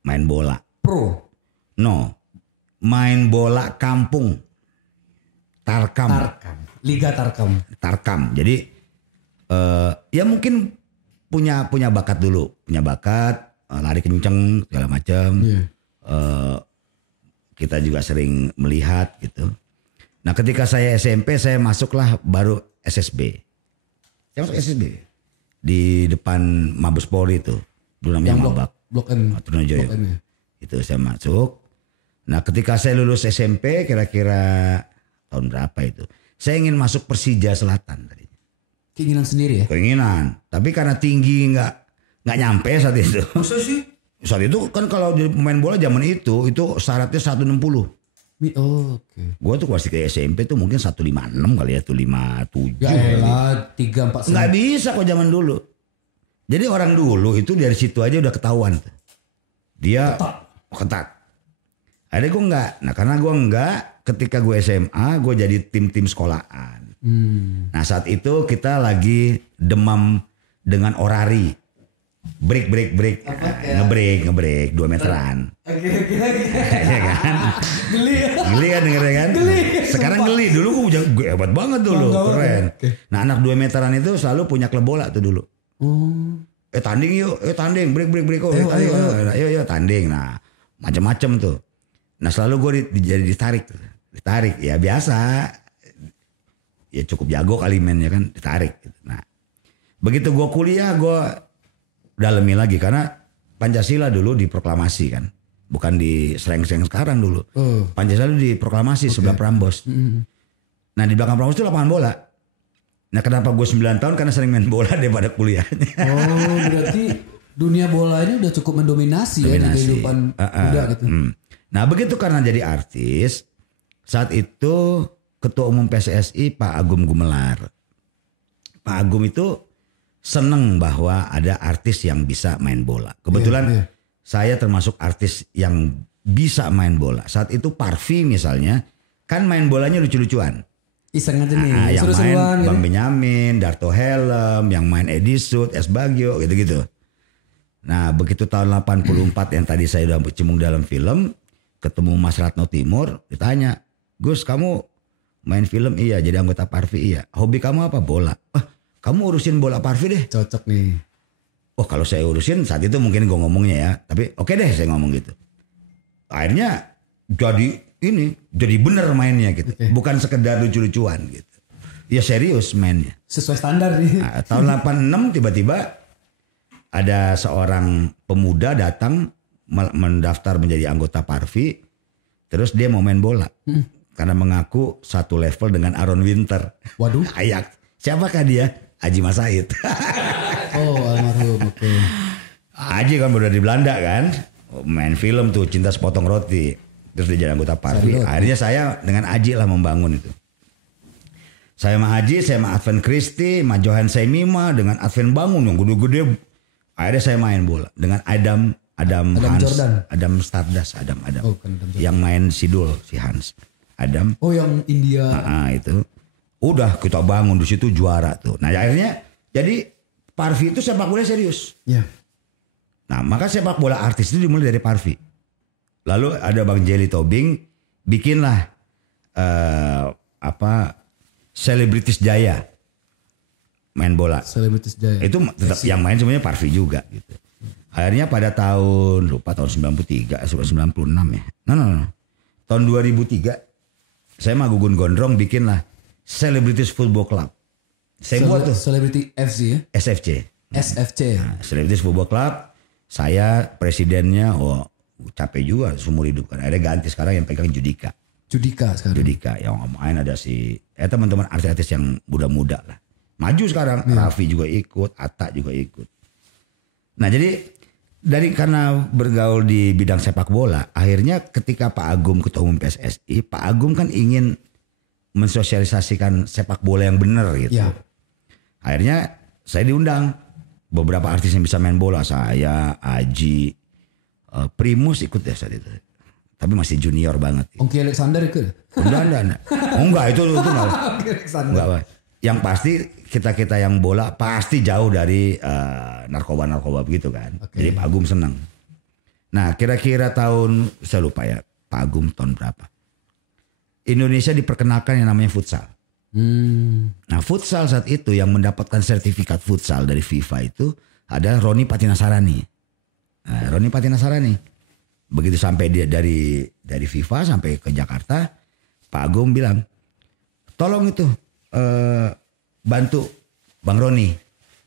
Main bola. Pro. No. Main bola kampung. Tarkam. Liga Tarkam. Jadi ya mungkin punya bakat dulu. Punya bakat, lari kenceng segala macam. Iya. Kita juga sering melihat gitu. Nah ketika saya SMP saya masuklah baru SSB. Saya masuk SSB. Di depan Mabes Polri itu. Dulu namanya Mabak. Blok M. Trunojoyo. Blok M, ya. Itu saya masuk. Nah ketika saya lulus SMP kira-kira tahun berapa itu. Saya ingin masuk Persija Selatan tadi. Keinginan sendiri ya? Keinginan. Tapi karena tinggi nggak nyampe saat itu. Masa sih? Saat itu kan kalau jadi pemain bola zaman itu syaratnya 160. Oh, oke. Gue tuh kelas 3 SMP tuh mungkin 156 kali ya, 157. Ya elah, 3, 4, Nggak bisa kok zaman dulu. Jadi orang dulu itu dari situ aja udah ketahuan. Dia ketat. Ada gue enggak. Nah karena gue enggak, ketika gue SMA gue jadi tim sekolahan. Nah saat itu kita lagi demam dengan orari. Break. Ngebreak 2 meteran. Oke. Iya kan? Geli kan dengernya kan? Sekarang geli. Dulu gue hebat banget dulu. Keren. Nah anak 2 meteran itu selalu punya klub bola tuh dulu. Tanding yuk. Tanding. Break. Oh, ayo tanding. Nah macam-macam tuh. Nah selalu gue jadi ditarik. Ya biasa. Ya cukup jago kali mainnya kan. Ditarik. Nah begitu gue kuliah gue dalemi lagi. Karena Pancasila dulu diproklamasi kan. Bukan di sereng-sereng sekarang dulu. Pancasila dulu diproklamasi sebelah Prambos. Nah di belakang Prambos itu lapangan bola. Nah kenapa gue 9 tahun? Karena sering main bola daripada kuliahnya. Oh berarti dunia bola ini udah cukup mendominasi ya di kehidupan muda gitu. Nah begitu karena jadi artis. Saat itu Ketua Umum PSSI Pak Agum Gumelar. Pak Agum itu seneng bahwa ada artis yang bisa main bola. Kebetulan saya termasuk artis yang bisa main bola. Saat itu Parvi misalnya kan main bolanya lucu-lucuan. Iseng aja nih. Yang main gitu. Bang Benyamin, Darto Helm, yang main Edi Sud, S Bagio gitu-gitu. Nah begitu tahun 84 yang tadi saya udah bercemung dalam film. Ketemu Mas Ratno Timur, ditanya, Gus kamu main film? Iya. Jadi anggota Parvi? Iya. Hobi kamu apa? Bola. Kamu urusin bola Parvi deh. Cocok nih. Oh kalau saya urusin saat itu mungkin gue ngomongnya ya. Tapi oke deh saya ngomong gitu. Akhirnya jadi bener mainnya gitu. Bukan sekedar lucu-lucuan gitu. Ya serius mainnya. Sesuai standar nih. Nah, tahun 86 tiba-tiba ada seorang pemuda datang mendaftar menjadi anggota Parvi. Terus dia mau main bola. Karena mengaku satu level dengan Aaron Winter. Waduh. Ayak. Siapakah dia? Haji Mas Said. Oh almarhum. Oke. Haji kan udah di Belanda kan. Main film tuh Cinta Sepotong Roti. Terus dia jadi anggota Parvi. Akhirnya saya dengan Haji lah membangun itu. Saya sama Haji, saya sama Advent Christie, sama Johan Semima dengan Advent Bangun yang gede-gede. Akhirnya saya main bola dengan Adam Hans, Jordan. Adam Stardust, Adam. Oh, kan Adam yang main Sidul si Hans. Adam. Oh yang India. Itu. Udah kita bangun di situ juara tuh. Nah akhirnya jadi Parvi itu sepak bola serius. Iya. Nah maka sepak bola artis itu dimulai dari Parvi. Lalu ada Bang Jelly Tobing bikinlah Selebritis Jaya main bola. Selebritis Jaya. Itu tetap yang main semuanya Parvi juga gitu. Akhirnya pada tahun 93 96 ya. No. Tahun 2003 saya sama Gugun Gondrong bikinlah Celebrities Football Club. Saya buat tuh. Celebrity FC ya? SFC. Nah, Celebrities Football Club. Saya presidennya. Capek juga seumur hidup kan. Akhirnya ganti sekarang yang pegang Judika sekarang. Judika yang main ada teman-teman artis-artis yang muda-muda lah. Maju sekarang. Raffi juga ikut. Atta juga ikut. Nah jadi karena bergaul di bidang sepak bola. Akhirnya ketika Pak Agum Ketua Umum PSSI. Pak Agum kan ingin mensosialisasikan sepak bola yang benar gitu. Ya. Akhirnya saya diundang. Beberapa artis yang bisa main bola, saya, Aji, Primus ikut deh saat itu. Tapi masih junior banget. Ongki Alexander ke? Enggak. Oh enggak, itu enggak. Ongki Alexander. Enggak, Pak. Yang pasti kita yang bola pasti jauh dari narkoba begitu kan. Okay. Jadi Pak Agung senang. Nah kira-kira tahun, saya lupa ya, Pak Agung tahun berapa. Indonesia diperkenalkan yang namanya futsal. Nah futsal saat itu yang mendapatkan sertifikat futsal dari FIFA itu ada Roni Patinasarani. Nah, Roni Patinasarani. Begitu sampai dia dari FIFA sampai ke Jakarta, Pak Agung bilang, tolong itu bantu Bang Roni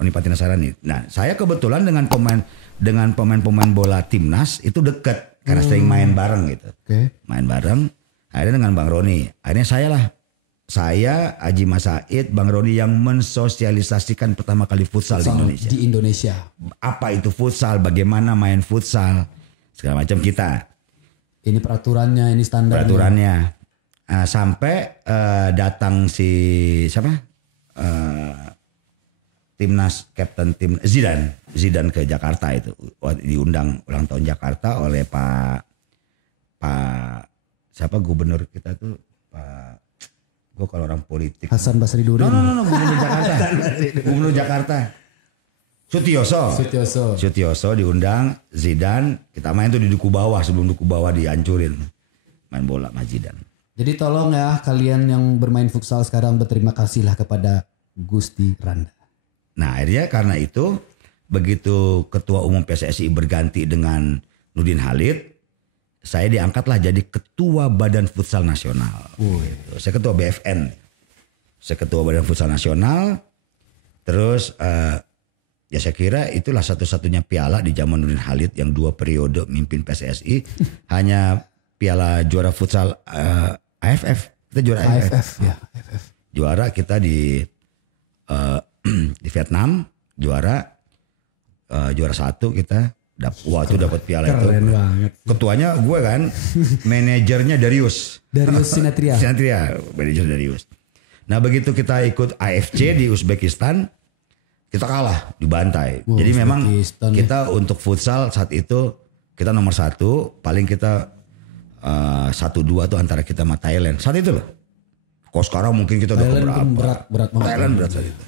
Patinasarani. Nah saya kebetulan dengan pemain bola timnas itu dekat karena sering main bareng gitu. Okay. Main bareng. Akhirnya dengan Bang Roni. Akhirnya saya, Haji Mas Said, Bang Roni yang mensosialisasikan pertama kali futsal di Indonesia. Di Indonesia. Apa itu futsal, bagaimana main futsal, segala macam kita. Ini peraturannya, ini standarnya. Peraturannya. Sampai datang si siapa? Timnas, Kapten tim Zidane ke Jakarta itu. Diundang ulang tahun Jakarta oleh Pak siapa gubernur kita tuh, Pak, gue kalau orang politik. Hasan Basri Durin. No, Gubernur Jakarta. Sutioso diundang, Zidane, kita main tuh di duku bawah, sebelum duku bawah dihancurin. Main bola sama Zidane. Jadi tolong ya kalian yang bermain futsal sekarang berterima kasihlah kepada Gusti Randa. Nah akhirnya karena itu, begitu Ketua Umum PSSI berganti dengan Nurdin Halid, saya diangkatlah jadi Ketua Badan Futsal Nasional. Gitu. Saya Ketua BFN. Saya Ketua Badan Futsal Nasional. Terus ya saya kira itulah satu-satunya piala di zaman Nurdin Halid yang 2 periode mimpin PSSI. Hanya piala juara futsal AFF. Kita juara AFF. Ya, AFF. Juara kita di Vietnam. Juara 1 kita. Wah itu dapat piala itu. Keren banget. Ketuanya gue kan, manajernya Darius Sinatria, manajer Darius. Nah begitu kita ikut AFC di Uzbekistan, kita kalah, dibantai. Jadi memang kita untuk futsal saat itu kita nomor 1, paling kita 1-2 tuh antara kita sama Thailand. Saat itu loh. Kalau sekarang mungkin kita udah keberapa? Berat banget. Thailand berat saat itu.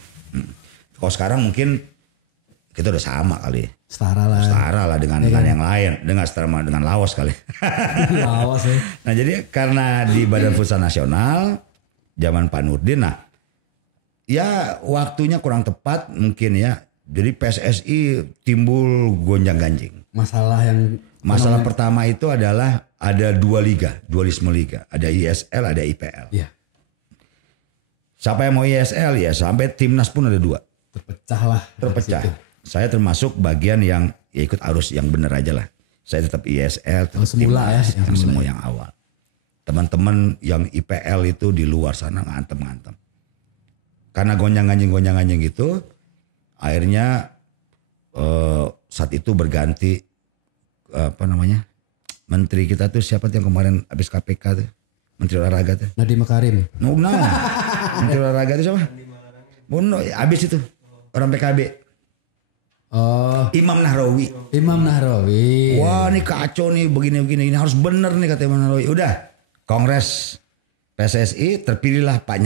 Kalau sekarang mungkin kita udah sama kali. Setara lah dengan yang lain, dengan Laos kali. Laos ya. Nah jadi karena di Badan Futsal Nasional zaman Pak Nurdin, nah ya waktunya kurang tepat mungkin ya. Jadi PSSI timbul gonjang-ganjing. Masalah pertama itu adalah ada 2 liga, dualisme liga, ada ISL, ada IPL. Iya. Siapa yang mau ISL ya sampai timnas pun ada 2. Terpecah. Saya termasuk bagian yang ya ikut arus yang bener aja lah. Saya tetap ISL, tetap semula timnas, ya, yang semua yang awal. Teman-teman yang IPL itu di luar sana ngantem. Karena gonjang-ganjing gitu, akhirnya saat itu berganti menteri kita tuh siapa tuh yang kemarin habis KPK tuh, menteri olahraga tuh. Nadiem Makarim. Menteri olahraga itu siapa? Habis itu orang PKB. Oh, Imam Nahrawi. Wah, ini kacau nih begini harus bener nih kata Imam Nahrawi. Udah, Kongres PSSI terpilihlah Pak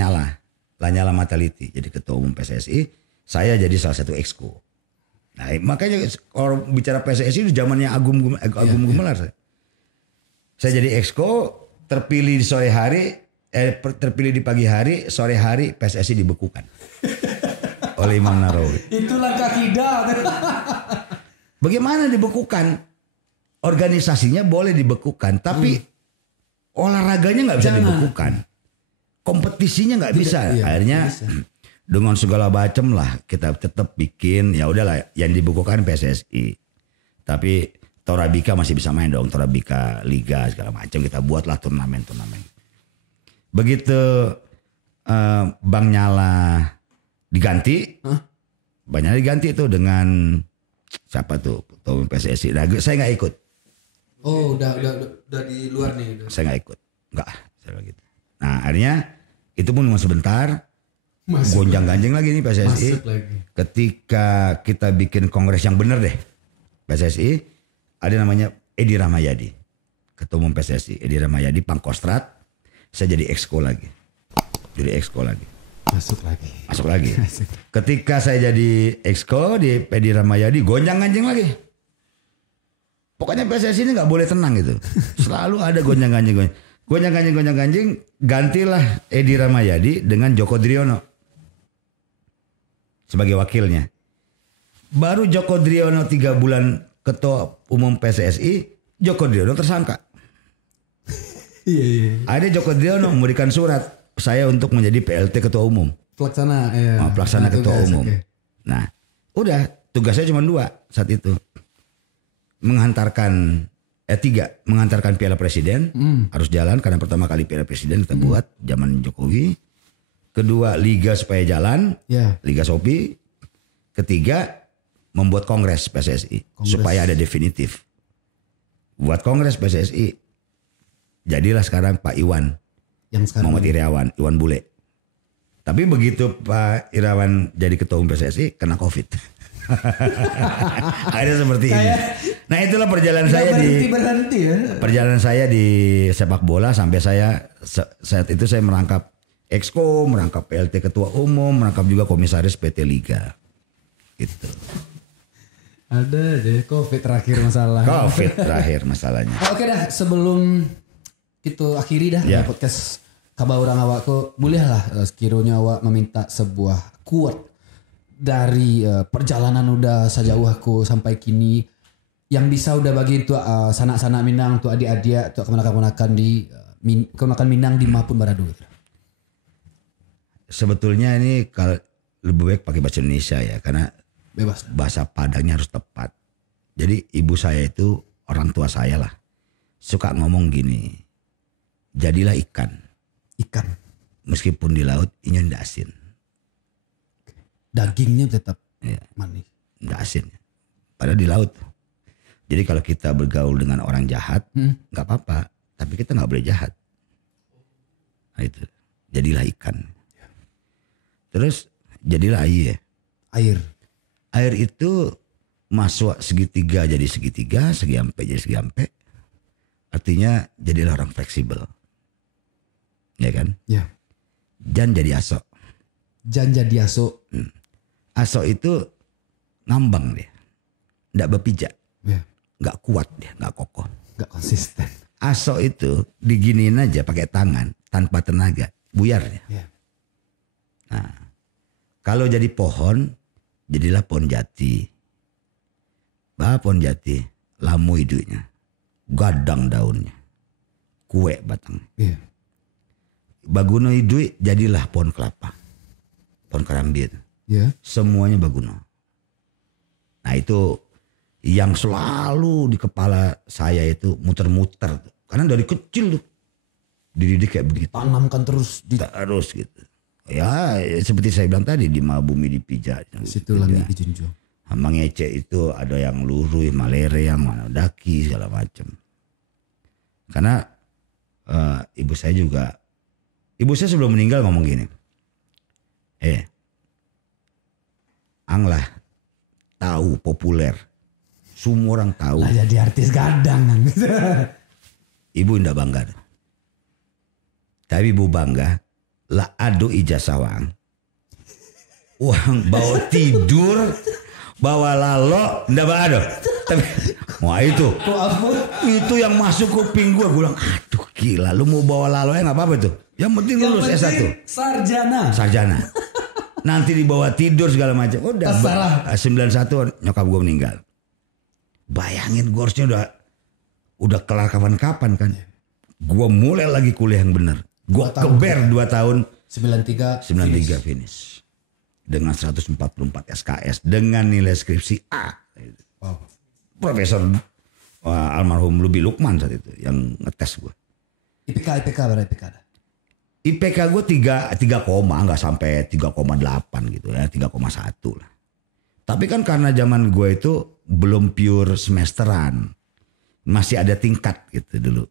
Lanyala Mataliti jadi Ketua Umum PSSI. Saya jadi salah satu exco. Nah, makanya kalau bicara PSSI itu zamannya Agung Gumelar. Saya jadi exco, terpilih di sore hari, terpilih di pagi hari, sore hari PSSI dibekukan. Oleh Imam Nahrawi. Itu langkah kidal. Bagaimana dibekukan? Organisasinya boleh dibekukan, tapi olahraganya nggak bisa dibekukan. Kompetisinya nggak bisa. Akhirnya dengan segala macam lah kita tetap bikin. Ya udahlah, yang dibekukan PSSI. Tapi Torabika masih bisa main dong. Torabika Liga segala macam kita buatlah turnamen. Begitu Bang Nyala diganti, banyak diganti itu dengan siapa tuh Ketua PSSI. Nah, saya nggak ikut. Oh, udah di luar nih. Saya nggak ikut, saya gitu. Nah akhirnya Itu pun cuma sebentar. Gonjang-ganjing lagi nih PSSI. Ketika kita bikin kongres yang bener deh. PSSI ada namanya Edi Rahmayadi. Ketua Umum PSSI Edi Rahmayadi Pangkostrat. Saya jadi exco lagi. Masuk lagi. Ketika saya jadi exco di Edi Rahmayadi, gonjang-ganjing lagi. Pokoknya PSSI ini nggak boleh tenang gitu. Selalu ada gonjang-ganjing. Gantilah Edi Rahmayadi dengan Joko Driono sebagai wakilnya. Baru Joko Driono 3 bulan ketua umum PSSI, Joko Driono tersangka. Iya. Ada Joko Driono memberikan surat saya untuk menjadi PLT ketua umum. Pelaksana ketua umum. Okay. Nah, udah tugasnya cuma 2 saat itu. Mengantarkan Piala Presiden harus jalan karena pertama kali Piala Presiden kita buat zaman Jokowi. Kedua, Liga supaya jalan, Liga Sopi. Ketiga, membuat kongres PSSI supaya ada definitif. Buat kongres PSSI. Jadilah sekarang Pak Iwan, Muhammad Irawan, Iwan Bule. Tapi begitu Pak Irawan jadi ketua umum PSSI kena COVID. Ada seperti ini. Nah itulah perjalanan saya perjalanan saya di sepak bola sampai saat itu saya merangkap exco, merangkap PLT ketua umum, merangkap juga komisaris PT Liga. Gitu. Ada deh COVID terakhir masalahnya. Oke dah, sebelum kita akhiri dah podcast Kaba Urang Awakku, bolehlah sekiranya awak meminta sebuah quote dari perjalanan udah sejauh aku sampai kini yang bisa udah bagi untuk sanak-sanak Minang, untuk adik-adik, untuk kemenakan-kemenakan di kemenakan Minang di maupun Baradu. Sebetulnya ini kalau lebih baik pakai bahasa Indonesia ya, karena bebas. Bahasa Padangnya harus tepat. Jadi ibu saya itu, orang tua saya lah, suka ngomong gini, jadilah ikan. Meskipun di laut, inya ndak asin. Dagingnya tetap manis. Ndak asin. Padahal di laut. Jadi kalau kita bergaul dengan orang jahat, nggak apa-apa. Tapi kita nggak boleh jahat. Nah itu, jadilah ikan. Terus jadilah air. Air itu masuk segitiga jadi segitiga, segi ampe jadi segi ampe. Artinya jadilah orang fleksibel. Ya kan? Ya. Jan jadi aso. Aso itu ngambang dia. Nggak berpijak. Ya. Nggak kuat dia, nggak kokoh. Nggak konsisten. Aso itu diginiin aja pakai tangan tanpa tenaga. Buyar dia. Ya. Nah, kalau jadi pohon, jadilah pohon jati. Pohon jati, lamu hidupnya. Gadang daunnya. Kue batangnya. Yeah. Baguno hidup, jadilah pohon kelapa. Pohon kerambit. Yeah. Semuanya baguno. Nah itu yang selalu di kepala saya itu muter-muter. Karena dari kecil tuh dididik kayak begitu. Tanamkan terus. Terus gitu. Ya seperti saya bilang tadi, di bumi dipijak. Situ lagi dijunjung. Mangece itu ada yang luruy, malere, yang mana daki segala macam. Karena ibu saya sebelum meninggal ngomong gini. Anglah tahu populer. Semua orang tahu. Lah jadi artis gadang. Ibu ndak bangga. Tapi ibu bangga. Lah ado ijazah uang bawa tidur, bawa lalo, ndak ada. Tapi wah itu yang masuk kuping gue bilang, aduh gila, lu mau bawa lalo ya nggak apa-apa tuh. Yang penting lulus S1. Sarjana. Nanti dibawa tidur segala macam. Udah 91 nyokap gue meninggal. Bayangin gue harusnya udah kelar kapan-kapan kan. Gue mulai lagi kuliah yang benar. Gue keber 2 tahun. 93 finish. Dengan 144 SKS. Dengan nilai skripsi A. Wow. Profesor almarhum Lubi Lukman saat itu yang ngetes gue. IPK berapa IPK? IPK gue 3, nggak sampai 3,8 gitu ya, 3,1 lah. Tapi kan karena zaman gue itu belum pure semesteran. Masih ada tingkat gitu dulu.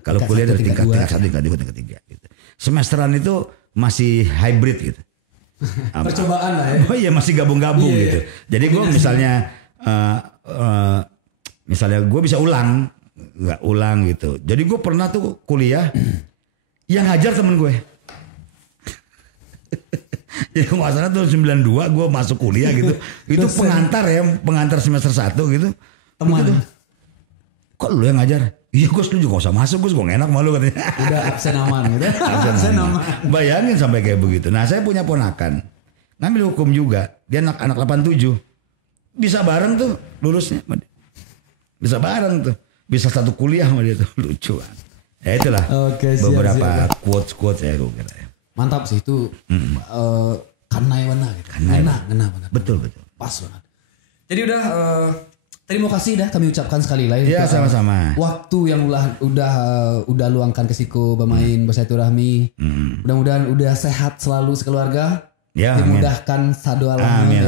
Kalau kuliah dari tingkat 1, tingkat 2, tingkat 3 gitu. Semesteran itu masih hybrid gitu. Percobaan lah ya. Oh iya masih gabung-gabung Iya, gitu. Jadi gue misalnya gue bisa nggak ulang gitu. Jadi gue pernah tuh kuliah yang ngajar temen gue. Jadi kalau nggak salah tuh 92 gue masuk kuliah gitu. Itu pengantar semester 1 gitu. Teman. Gitu. Kok lu yang ngajar? Iya gue setuju gak usah masuk, gue gak enak malu katanya. Udah absen aman gitu. Absen aman. Bayangin sampai kayak begitu. Nah saya punya ponakan, ngambil hukum juga. Dia anak 87. Bisa bareng tuh lulusnya. Bisa bareng tuh. Bisa satu kuliah sama dia tuh. Lucu kan. Ya itulah beberapa quotes-quotes ya gue kira ya. Mantap sih itu. Karena gitu. Karena benar. Betul. Pas banget. Jadi udah terima kasih dah kami ucapkan sekali lagi. Iya sama-sama. Waktu yang udah luangkan ke Siko bermain bersilaturahmi. Mudah-mudahan udah sehat selalu sekeluarga. Ya, dimudahkan sadu alam. Amin.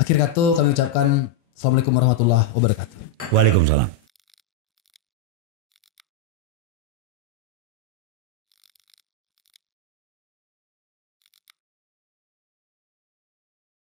Akhir kata kami ucapkan Assalamualaikum warahmatullahi wabarakatuh. Waalaikumsalam.